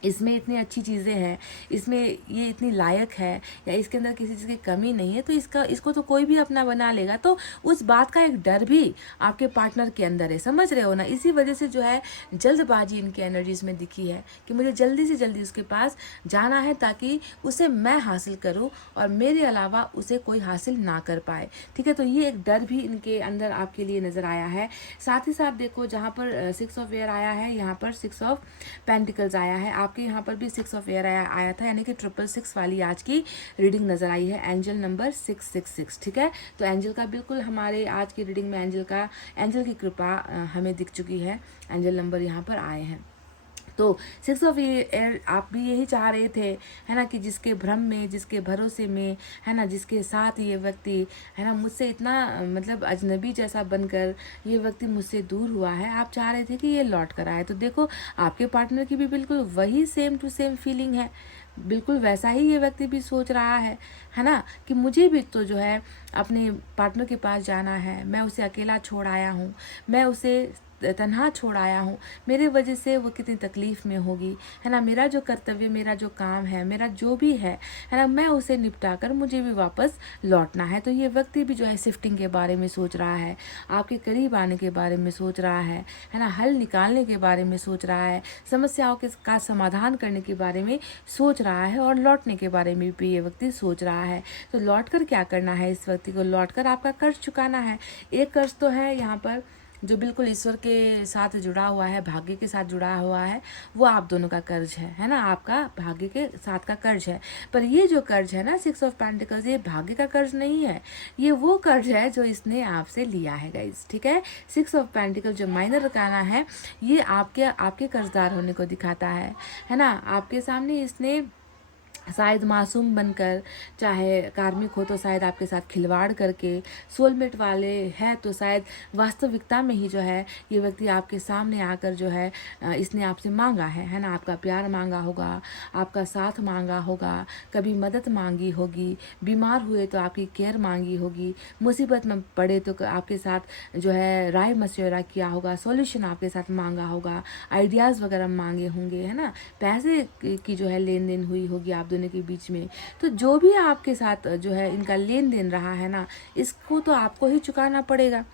इसमें इतनी अच्छी चीज़ें हैं, इसमें ये इतनी लायक है या इसके अंदर किसी चीज़ की कमी नहीं है, तो इसको तो कोई भी अपना बना लेगा। तो उस बात का एक डर भी आपके पार्टनर के अंदर है, समझ रहे हो ना। इसी वजह से जो है जल्दबाजी इनकी एनर्जीज में दिखी है कि मुझे जल्दी से जल्दी उसके पास जाना है ताकि उसे मैं हासिल करूँ और मेरे अलावा उसे कोई हासिल ना कर पाए। ठीक है, तो ये एक डर भी इनके अंदर आपके लिए नज़र आया है। साथ ही साथ देखो जहाँ पर 6 ऑफ एयर आया है, यहाँ पर 6 ऑफ पेंटिकल्स आया है, आपके यहाँ पर भी 6 ऑफ एयर आया था, यानी कि 666 वाली आज की रीडिंग नजर आई है। Angel number 666। ठीक है, तो एंजल का बिल्कुल हमारे आज की रीडिंग में एंजल की कृपा हमें दिख चुकी है, एंजल नंबर यहाँ पर आए हैं। तो 6 ऑफ एयर आप भी यही चाह रहे थे, है ना, कि जिसके भ्रम में, जिसके भरोसे में, है ना, जिसके साथ ये व्यक्ति, है ना, मुझसे इतना मतलब अजनबी जैसा बनकर ये व्यक्ति मुझसे दूर हुआ है, आप चाह रहे थे कि ये लौट कर आए। तो देखो आपके पार्टनर की भी बिल्कुल वही सेम टू सेम फीलिंग है, बिल्कुल वैसा ही ये व्यक्ति भी सोच रहा है ना, कि मुझे भी तो जो है अपने पार्टनर के पास जाना है, मैं उसे अकेला छोड़ आया हूँ, मैं उसे तन्हा छोड़ आया हूँ, मेरे वजह से वो कितनी तकलीफ़ में होगी, है ना। मेरा जो कर्तव्य, मेरा जो काम है, मेरा जो भी है ना, मैं उसे निपटा कर मुझे भी वापस लौटना है। तो ये व्यक्ति भी जो है शिफ्टिंग के बारे में सोच रहा है, आपके करीब आने के बारे में सोच रहा है ना, हल निकालने के बारे में सोच रहा है, समस्याओं के का समाधान करने के बारे में सोच रहा है, और लौटने के बारे में भी ये व्यक्ति सोच रहा है। तो लौट कर क्या करना है इस व्यक्ति को? लौट कर आपका कर्ज चुकाना है। एक कर्ज तो है यहाँ पर जो बिल्कुल ईश्वर के साथ जुड़ा हुआ है, भाग्य के साथ जुड़ा हुआ है, वो आप दोनों का कर्ज है ना, आपका भाग्य के साथ का कर्ज है। पर ये जो कर्ज है ना, 6 ऑफ पेंटिकल्स, ये भाग्य का कर्ज नहीं है, ये वो कर्ज है जो इसने आपसे लिया है गाइस, ठीक है। 6 ऑफ पेंटिकल जो माइनर रकाना है, ये आपके कर्जदार होने को दिखाता है ना। आपके सामने इसने शायद मासूम बनकर, चाहे कार्मिक हो तो शायद आपके साथ खिलवाड़ करके, सोलमेट वाले हैं तो शायद वास्तविकता में ही जो है ये व्यक्ति आपके सामने आकर जो है इसने आपसे मांगा है ना, आपका प्यार मांगा होगा, आपका साथ मांगा होगा, कभी मदद मांगी होगी, बीमार हुए तो आपकी केयर मांगी होगी, मुसीबत में पड़े तो आपके साथ जो है राय मशवरा किया होगा, सॉल्यूशन आपके साथ मांगा होगा, आइडियाज़ वगैरह मांगे होंगे, है ना। पैसे की जो है लेन देन हुई होगी आप दोनों के बीच में। तो जो भी आपके साथ जो है इनका लेन देन रहा है ना, इसको तो आपको ही चुकाना पड़ेगा,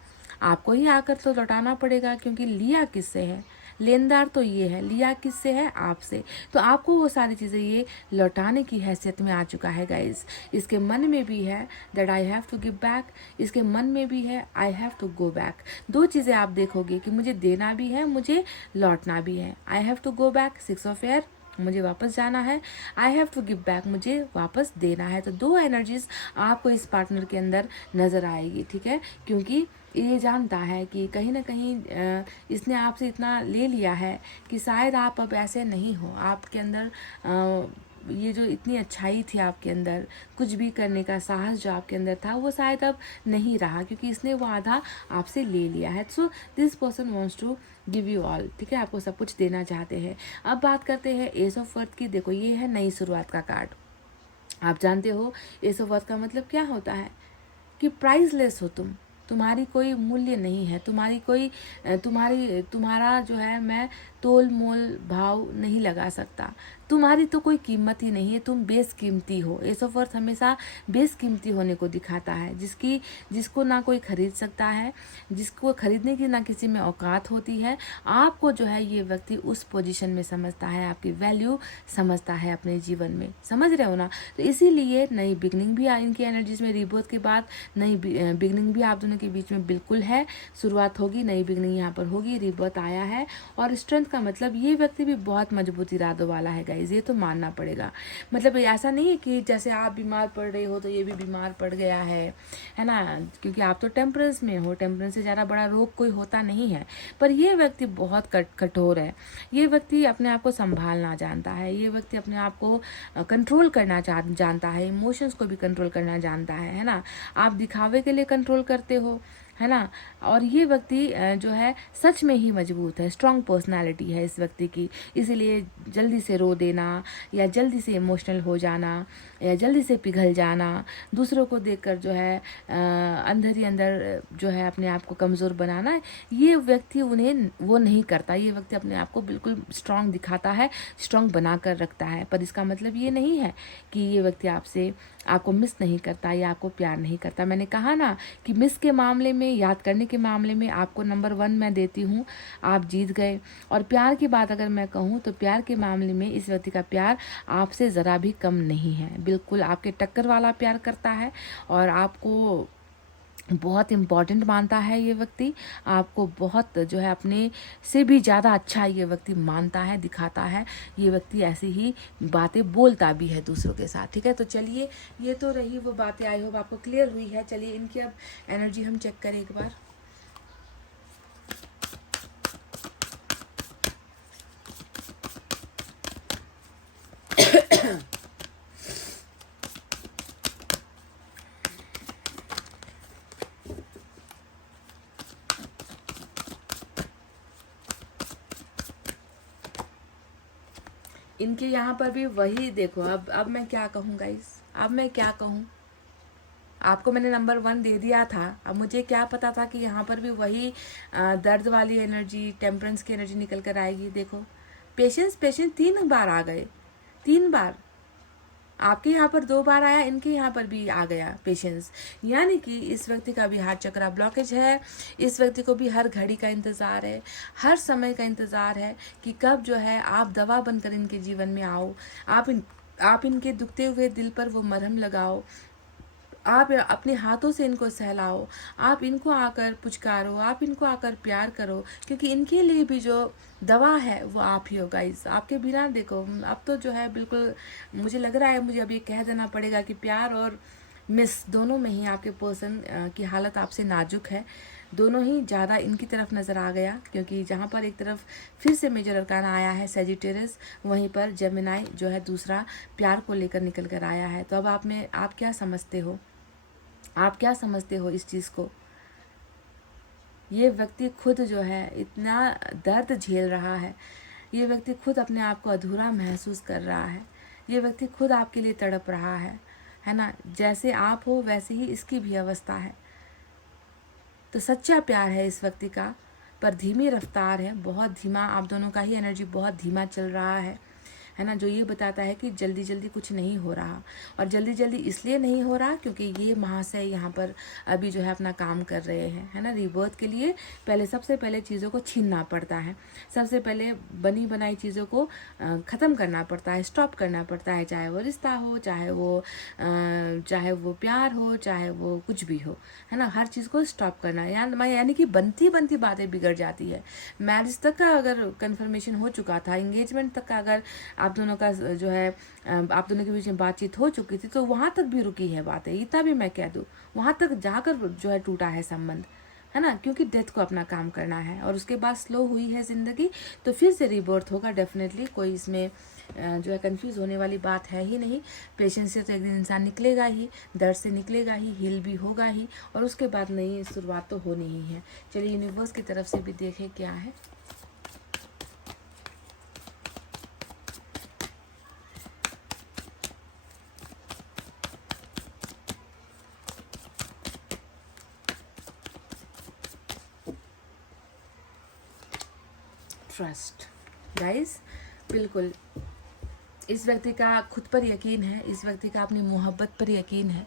आपको ही आकर तो लौटाना पड़ेगा, क्योंकि लिया किससे है, लेनदार तो ये है, लिया किससे है, आपसे। तो आपको वो सारी चीज़ें ये लौटाने की हैसियत में आ चुका है गाइस। इसके मन में भी है that I have to give back, इसके मन में भी है I have to go back. दो चीज़ें आप देखोगे कि मुझे देना भी है, मुझे लौटना भी है। I have to go back, 6 of air, मुझे वापस जाना है, I have to give back, मुझे वापस देना है। तो दो एनर्जीज आपको इस पार्टनर के अंदर नज़र आएगी, ठीक है, क्योंकि ये जानता है कि कहीं ना कहीं इसने आपसे इतना ले लिया है कि शायद आप अब ऐसे नहीं हो, आपके अंदर ये जो इतनी अच्छाई थी आपके अंदर, कुछ भी करने का साहस जो आपके अंदर था, वो शायद अब नहीं रहा, क्योंकि इसने वो आधा आपसे ले लिया है। So this person wants to give you all, ठीक है, आपको सब कुछ देना चाहते हैं। अब बात करते हैं एस ऑफ वर्थ की। देखो ये है नई शुरुआत का कार्ड। आप जानते हो एस ऑफ वर्थ का मतलब क्या होता है, कि प्राइसलेस हो तुम, तुम्हारी कोई मूल्य नहीं है, तुम्हारा जो है मैं तोल मोल भाव नहीं लगा सकता, तुम्हारी तो कोई कीमत ही नहीं है, तुम बेसकीमती हो। एस ऑफ वर्थ हमेशा बेसकीमती होने को दिखाता है, जिसको ना कोई खरीद सकता है, जिसको खरीदने की ना किसी में औकात होती है। आपको जो है ये व्यक्ति उस पोजीशन में समझता है, आपकी वैल्यू समझता है अपने जीवन में, समझ रहे हो ना। तो इसीलिए नई बिगनिंग भी इनकी एनर्जीज में, रिबर्थ के बाद नई बिगनिंग भी आप दोनों के बीच में बिल्कुल है, शुरुआत होगी, नई बिगनिंग यहाँ पर होगी, रिबर्थ आया है। और स्ट्रेंथ का मतलब ये व्यक्ति भी बहुत मजबूत इरादों वाला है गाइज, ये तो मानना पड़ेगा। मतलब ऐसा नहीं है कि जैसे आप बीमार पड़ रहे हो तो ये भी बीमार पड़ गया है ना, क्योंकि आप तो टेम्परेंस में हो, टेम्परेंस से ज़्यादा बड़ा रोग कोई होता नहीं है। पर ये व्यक्ति बहुत कठोर है, ये व्यक्ति अपने आप को संभालना जानता है, ये व्यक्ति अपने आप को कंट्रोल करना जानता है, इमोशंस को भी कंट्रोल करना जानता है ना। आप दिखावे के लिए कंट्रोल करते हो, है ना। और ये व्यक्ति जो है सच में ही मजबूत है, स्ट्रांग पर्सनालिटी है इस व्यक्ति की, इसीलिए जल्दी से रो देना, या जल्दी से इमोशनल हो जाना, या जल्दी से पिघल जाना, दूसरों को देखकर जो है अंदर ही अंदर जो है अपने आप को कमज़ोर बनाना, ये व्यक्ति उन्हें वो नहीं करता। ये व्यक्ति अपने आप को बिल्कुल स्ट्रांग दिखाता है, स्ट्रांग बना कर रखता है। पर इसका मतलब ये नहीं है कि ये व्यक्ति आपको मिस नहीं करता या आपको प्यार नहीं करता। मैंने कहा ना कि मिस के मामले में, याद करने के मामले में आपको नंबर 1 मैं देती हूँ, आप जीत गए। और प्यार की बात अगर मैं कहूँ तो प्यार के मामले में इस व्यक्ति का प्यार आपसे ज़रा भी कम नहीं है, बिल्कुल आपके टक्कर वाला प्यार करता है, और आपको बहुत इम्पॉर्टेंट मानता है ये व्यक्ति, आपको बहुत जो है अपने से भी ज़्यादा अच्छा ये व्यक्ति मानता है, दिखाता है। ये व्यक्ति ऐसी ही बातें बोलता भी है दूसरों के साथ, ठीक है। तो चलिए, ये तो रही वो बातें, आई होप आपको क्लियर हुई है। चलिए इनकी अब एनर्जी हम चेक करें एक बार। इनके यहाँ पर भी वही देखो। अब मैं क्या कहूँ गाइस, अब मैं क्या कहूँ। आपको मैंने नंबर 1 दे दिया था, अब मुझे क्या पता था कि यहाँ पर भी वही दर्द वाली एनर्जी, टेम्परेंस की एनर्जी निकल कर आएगी। देखो पेशेंस, पेशेंस 3 बार आ गए, 3 बार। आपके यहाँ पर 2 बार आया, इनके यहाँ पर भी आ गया पेशेंस। यानी कि इस व्यक्ति का भी हार्ट चक्रा ब्लॉकेज है। इस व्यक्ति को भी हर घड़ी का इंतज़ार है, हर समय का इंतज़ार है कि कब जो है आप दवा बनकर इनके जीवन में आओ, आप इनके दुखते हुए दिल पर वो मरहम लगाओ, आप अपने हाथों से इनको सहलाओ, आप इनको आकर पुचकारो, आप इनको आकर प्यार करो, क्योंकि इनके लिए भी जो दवा है वो आप ही हो गाइस। आपके बिना देखो अब तो जो है बिल्कुल मुझे लग रहा है, मुझे अब ये कह देना पड़ेगा कि प्यार और मिस दोनों में ही आपके पर्सन की हालत आपसे नाजुक है। दोनों ही ज़्यादा इनकी तरफ नज़र आ गया, क्योंकि जहाँ पर एक तरफ फिर से मेजर अरकान आया है सेजिटेरियस, वहीं पर जेमिनाई जो है दूसरा प्यार को लेकर निकल कर आया है। तो अब आप क्या समझते हो, आप क्या समझते हो इस चीज़ को। ये व्यक्ति खुद जो है इतना दर्द झेल रहा है, ये व्यक्ति खुद अपने आप को अधूरा महसूस कर रहा है, ये व्यक्ति खुद आपके लिए तड़प रहा है ना। जैसे आप हो वैसे ही इसकी भी अवस्था है। तो सच्चा प्यार है इस व्यक्ति का, पर धीमी रफ्तार है, बहुत धीमा। आप दोनों का ही एनर्जी बहुत धीमा चल रहा है ना, जो ये बताता है कि जल्दी जल्दी कुछ नहीं हो रहा। और जल्दी जल्दी इसलिए नहीं हो रहा क्योंकि ये महाशय यहाँ पर अभी जो है अपना काम कर रहे हैं, है ना। रिबर्थ के लिए पहले सबसे पहले चीज़ों को छीनना पड़ता है, सबसे पहले बनी बनाई चीज़ों को ख़त्म करना पड़ता है, स्टॉप करना पड़ता है, चाहे वो रिश्ता हो, चाहे वो प्यार हो, चाहे वो कुछ भी हो, है ना। हर चीज़ को स्टॉप करना यानी कि बनती बनती बातें बिगड़ जाती है। मैरिज तक का अगर कन्फर्मेशन हो चुका था, इंगेजमेंट तक का अगर आप दोनों का जो है आप दोनों के बीच में बातचीत हो चुकी थी, तो वहाँ तक भी रुकी है बातें, इतना भी मैं कह दूँ, वहाँ तक जाकर जो है टूटा है संबंध, है ना। क्योंकि डेथ को अपना काम करना है और उसके बाद स्लो हुई है ज़िंदगी, तो फिर से रीबर्थ होगा डेफिनेटली। कोई इसमें जो है कंफ्यूज होने वाली बात है ही नहीं। पेशेंस से तो एक दिन इंसान निकलेगा ही, दर्द से निकलेगा ही, हील भी होगा ही, और उसके बाद नई शुरुआत तो होनी ही है। चलिए यूनिवर्स की तरफ से भी देखें क्या है। ट्रस्ट गाइस, बिल्कुल इस व्यक्ति का खुद पर यकीन है, इस व्यक्ति का अपनी मोहब्बत पर यकीन है,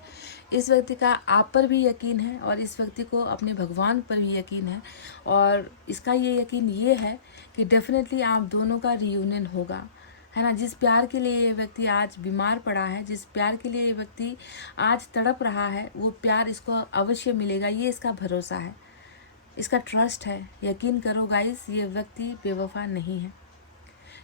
इस व्यक्ति का आप पर भी यकीन है, और इस व्यक्ति को अपने भगवान पर भी यकीन है। और इसका ये यकीन ये है कि डेफिनेटली आप दोनों का रियूनियन होगा, है ना। जिस प्यार के लिए ये व्यक्ति आज बीमार पड़ा है, जिस प्यार के लिए ये व्यक्ति आज तड़प रहा है, वो प्यार इसको अवश्य मिलेगा, ये इसका भरोसा है, इसका ट्रस्ट है। यकीन करो गाइस, ये व्यक्ति बेवफा नहीं है,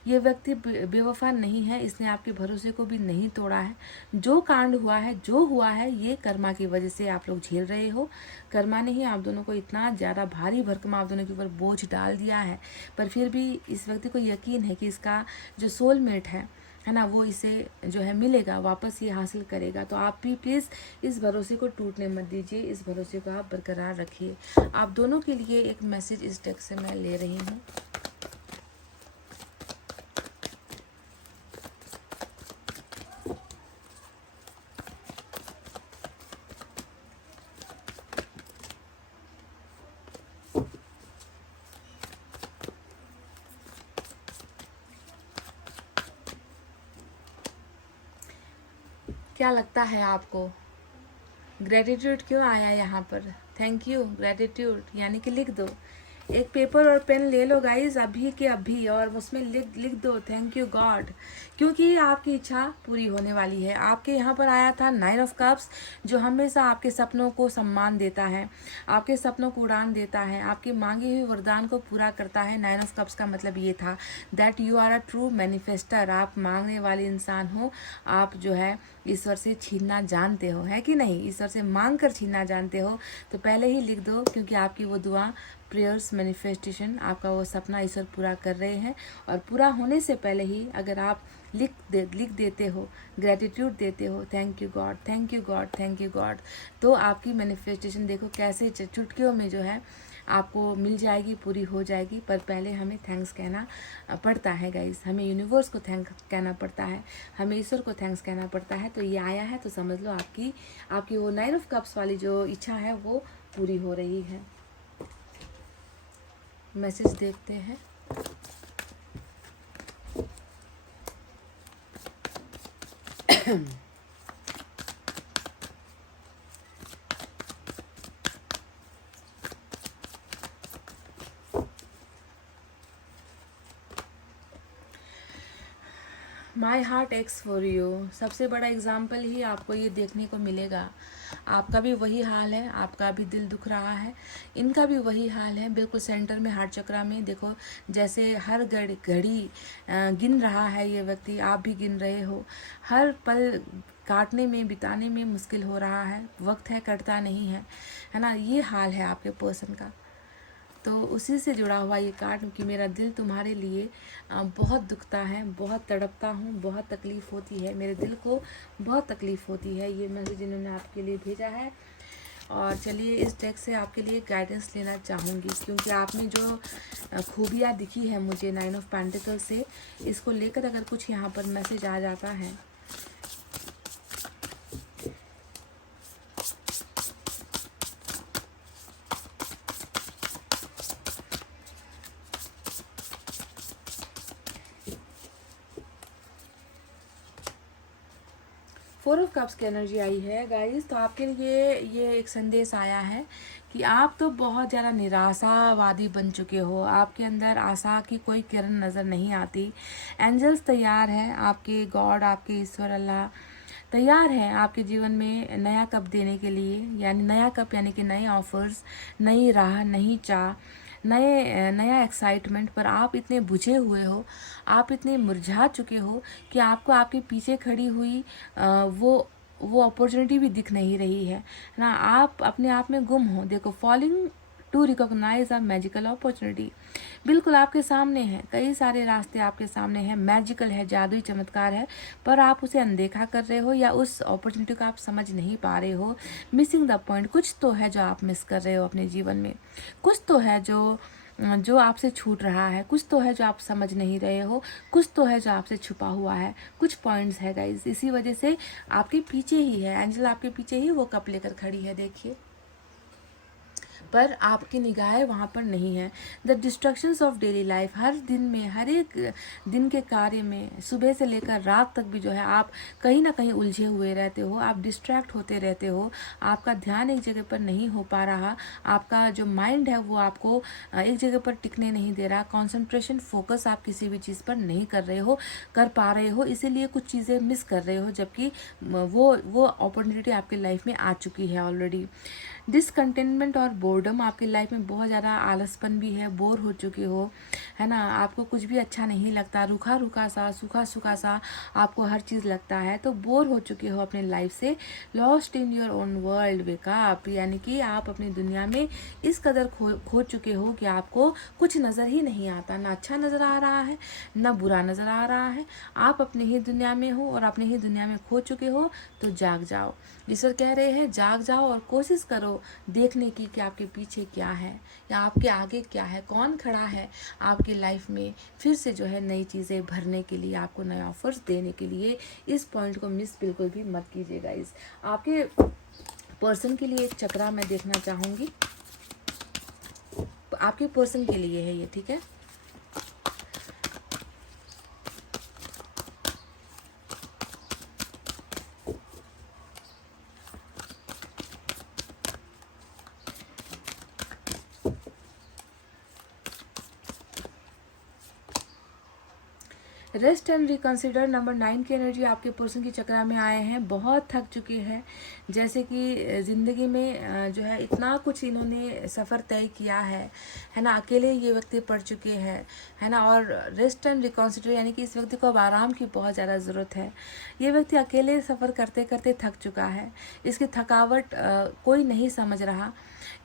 ये व्यक्ति बेवफा नहीं है, इसने आपके भरोसे को भी नहीं तोड़ा है। जो कांड हुआ है, जो हुआ है, ये कर्मा की वजह से आप लोग झेल रहे हो। कर्मा ने ही आप दोनों को इतना ज़्यादा भारी भरकम आप दोनों के ऊपर बोझ डाल दिया है, पर फिर भी इस व्यक्ति को यकीन है कि इसका जो सोलमेट है ना, वो इसे जो है मिलेगा, वापस ये हासिल करेगा। तो आप भी प्लीज़ इस भरोसे को टूटने मत दीजिए, इस भरोसे को आप बरकरार रखिए। आप दोनों के लिए एक मैसेज इस डेक से मैं ले रही हूँ। क्या लगता है आपको? ग्रेटिट्यूड क्यों आया यहाँ पर? थैंक यू, ग्रेटिट्यूड यानी कि लिख दो। एक पेपर और पेन ले लो गाइज अभी के अभी, और उसमें लिख दो थैंक यू गॉड, क्योंकि आपकी इच्छा पूरी होने वाली है। आपके यहाँ पर आया था 9 ऑफ कप्स, जो हमेशा आपके सपनों को सम्मान देता है, आपके सपनों को उड़ान देता है, आपके मांगे हुए वरदान को पूरा करता है। 9 ऑफ कप्स का मतलब ये था that you are a true manifester. आप मांगने वाले इंसान हो, आप जो है ईश्वर से छीनना जानते हो, है कि नहीं? ईश्वर से मांग कर छीनना जानते हो, तो पहले ही लिख दो, क्योंकि आपकी वो दुआ, प्रेयर्स, मैनिफेस्टेशन, आपका वो सपना ईश्वर पूरा कर रहे हैं। और पूरा होने से पहले ही अगर आप लिख देते हो, ग्रेटिट्यूड देते हो, thank you God, thank you God, thank you God, तो आपकी मैनिफेस्टेशन देखो कैसे चुटकियों में जो है आपको मिल जाएगी, पूरी हो जाएगी। पर पहले हमें थैंक्स कहना पड़ता है गाइस, हमें यूनिवर्स को थैंक कहना पड़ता है, हमें ईश्वर को थैंक्स कहना पड़ता है। तो ये आया है तो समझ लो आपकी वो 9 ऑफ कप्स वाली जो इच्छा है वो पूरी हो रही है। मैसेज देखते हैं। My heart x for you, सबसे बड़ा एग्जाम्पल ही आपको ये देखने को मिलेगा। आपका भी वही हाल है, आपका भी दिल दुख रहा है, इनका भी वही हाल है। बिल्कुल सेंटर में हार्ट चक्रा में देखो, जैसे हर घड़ी गिन रहा है ये व्यक्ति, आप भी गिन रहे हो। हर पल काटने में, बिताने में मुश्किल हो रहा है, वक्त है कटता नहीं है ना। ये हाल है आपके पर्सन का। तो उसी से जुड़ा हुआ ये कार्ड कि मेरा दिल तुम्हारे लिए बहुत दुखता है, बहुत तड़पता हूँ, बहुत तकलीफ़ होती है, मेरे दिल को बहुत तकलीफ़ होती है। ये मैसेज इन्होंने आपके लिए भेजा है। और चलिए इस डेक से आपके लिए गाइडेंस लेना चाहूँगी, क्योंकि आप में जो खूबियाँ दिखी है मुझे 9 ऑफ पेंटिकल से, इसको लेकर अगर कुछ यहाँ पर मैसेज आ जाता है। फोर ऑफ कप्स की एनर्जी आई है गाइस। तो आपके लिए ये एक संदेश आया है कि आप तो बहुत ज़्यादा निराशावादी बन चुके हो, आपके अंदर आशा की कोई किरण नज़र नहीं आती। एंजल्स तैयार है, आपके गॉड, आपके ईश्वर अल्लाह तैयार है आपके जीवन में नया कप देने के लिए। यानी नया कप यानी कि नए ऑफर्स, नई राह, नई चाह, नया एक्साइटमेंट। पर आप इतने बुझे हुए हो, आप इतने मुरझा चुके हो कि आपको आपके पीछे खड़ी हुई वो अपॉर्चुनिटी भी दिख नहीं रही है ना। आप अपने आप में गुम हो। देखो, falling to recognise a magical opportunity बिल्कुल आपके सामने है, कई सारे रास्ते आपके सामने हैं, मैजिकल है, जादुई चमत्कार है, पर आप उसे अनदेखा कर रहे हो या उस अपॉर्चुनिटी को आप समझ नहीं पा रहे हो। मिसिंग द पॉइंट, कुछ तो है जो आप मिस कर रहे हो अपने जीवन में, कुछ तो है जो आपसे छूट रहा है, कुछ तो है जो आप समझ नहीं रहे हो, कुछ तो है जो आपसे छुपा हुआ है, कुछ पॉइंट्स है गाइस। इसी वजह से आपके पीछे ही है एंजल, आपके पीछे ही वो कप लेकर खड़ी है, देखिए, पर आपकी निगाहें वहाँ पर नहीं है। The destructions of daily life, हर दिन में, हर एक दिन के कार्य में, सुबह से लेकर रात तक भी जो है आप कहीं ना कहीं उलझे हुए रहते हो, आप डिस्ट्रैक्ट होते रहते हो, आपका ध्यान एक जगह पर नहीं हो पा रहा, आपका जो माइंड है वो आपको एक जगह पर टिकने नहीं दे रहा, कॉन्सेंट्रेशन, फोकस आप किसी भी चीज़ पर नहीं कर पा रहे हो, इसीलिए कुछ चीज़ें मिस कर रहे हो, जबकि वो अपॉर्चुनिटी आपकी लाइफ में आ चुकी है ऑलरेडी। डिसकंटेनमेंट और बोर्डम, आपकी लाइफ में बहुत ज़्यादा आलसपन भी है, बोर हो चुके हो, है ना, आपको कुछ भी अच्छा नहीं लगता, रूखा रूखा सा, सूखा सूखा सा आपको हर चीज़ लगता है, तो बोर हो चुके हो अपने लाइफ से। Lost in your own world, wake up, यानी कि आप अपनी दुनिया में इस कदर खो चुके हो कि आपको कुछ नज़र ही नहीं आता, ना अच्छा नज़र आ रहा है, ना बुरा नज़र आ रहा है, आप अपनी ही दुनिया में हो और अपनी ही दुनिया में खो चुके हो। तो जाग जाओ, ईश्वर कह रहे हैं जाग जाओ और कोशिश करो देखने की कि आपके पीछे क्या है या आपके आगे क्या है, कौन खड़ा है आपकी लाइफ में फिर से जो है नई चीज़ें भरने के लिए, आपको नए ऑफर्स देने के लिए। इस पॉइंट को मिस बिल्कुल भी मत कीजिएगा। इस आपके पर्सन के लिए एक चक्रा मैं देखना चाहूँगी, आपके पर्सन के लिए है ये, ठीक है। रेस्ट एंड रिकंसिडर, नंबर 9 की एनर्जी आपके पर्सन की चक्रा में आए हैं। बहुत थक चुके हैं, जैसे कि ज़िंदगी में जो है इतना कुछ इन्होंने सफ़र तय किया है ना, अकेले ये व्यक्ति पड़ चुके हैं, है ना। और रेस्ट एंड रिकंसिडर यानी कि इस व्यक्ति को अब आराम की बहुत ज़्यादा ज़रूरत है। ये व्यक्ति अकेले सफ़र करते करते थक चुका है, इसकी थकावट कोई नहीं समझ रहा,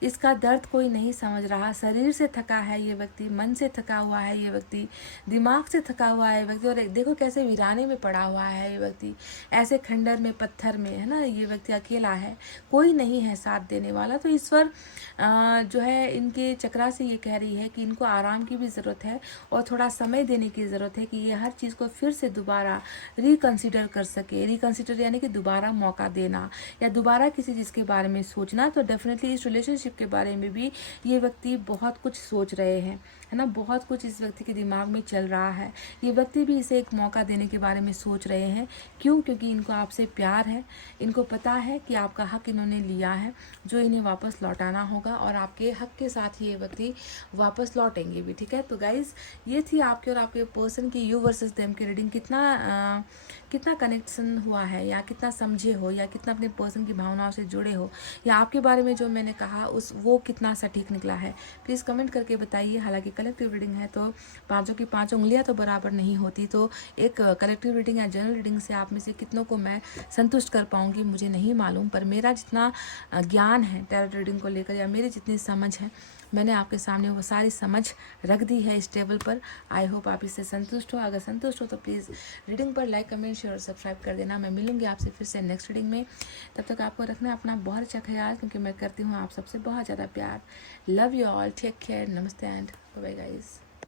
इसका दर्द कोई नहीं समझ रहा। शरीर से थका है ये व्यक्ति, मन से थका हुआ है ये व्यक्ति, दिमाग से थका हुआ है ये व्यक्ति। और देखो कैसे वीराने में पड़ा हुआ है ये व्यक्ति, ऐसे खंडर में, पत्थर में, है ना। ये व्यक्ति अकेला है, कोई नहीं है साथ देने वाला। तो ईश्वर जो है इनके चक्रा से ये कह रही है कि इनको आराम की भी ज़रूरत है और थोड़ा समय देने की ज़रूरत है कि ये हर चीज़ को फिर से दोबारा रिकंसिडर कर सके। रिकंसिडर यानी कि दोबारा मौका देना या दोबारा किसी चीज़ के बारे में सोचना। तो डेफिनेटली इस रिलेशनशिप के बारे में भी ये व्यक्ति बहुत कुछ सोच रहे हैं, है ना। बहुत कुछ इस व्यक्ति के दिमाग में चल रहा है। ये व्यक्ति भी इसे एक मौका देने के बारे में सोच रहे हैं। क्यों? क्योंकि इनको आपसे प्यार है, इनको पता है कि आपका हक इन्होंने लिया है जो इन्हें वापस लौटाना होगा, और आपके हक के साथ ही ये व्यक्ति वापस लौटेंगे भी, ठीक है। तो गाइज, ये थी आपके और आपके पर्सन की यू वर्सेस देम की रीडिंग। कितना कनेक्शन हुआ है, या कितना समझे हो, या कितना अपने पर्सन की भावनाओं से जुड़े हो, या आपके बारे में जो मैंने कहा वो कितना सटीक निकला है, प्लीज़ कमेंट करके बताइए। हालांकि कलेक्टिव रीडिंग है तो पांचों की पांच उंगलियां तो बराबर नहीं होती, तो एक कलेक्टिव रीडिंग या जनरल रीडिंग से आप में से कितनों को मैं संतुष्ट कर पाऊंगी मुझे नहीं मालूम, पर मेरा जितना ज्ञान है टैरोट रीडिंग को लेकर, या मेरी जितनी समझ है, मैंने आपके सामने वो सारी समझ रख दी है इस टेबल पर। आई होप आप इससे संतुष्ट हो। अगर संतुष्ट हो तो प्लीज़ रीडिंग पर लाइक, कमेंट, शेयर और सब्सक्राइब कर देना। मैं मिलूंगी आपसे फिर से नेक्स्ट रीडिंग में। तब तक आपको रखना अपना बहुत अच्छा ख्याल, क्योंकि मैं करती हूँ आप सबसे बहुत ज़्यादा प्यार। Love you all, take care, नमस्ते एंड बाय गाइस।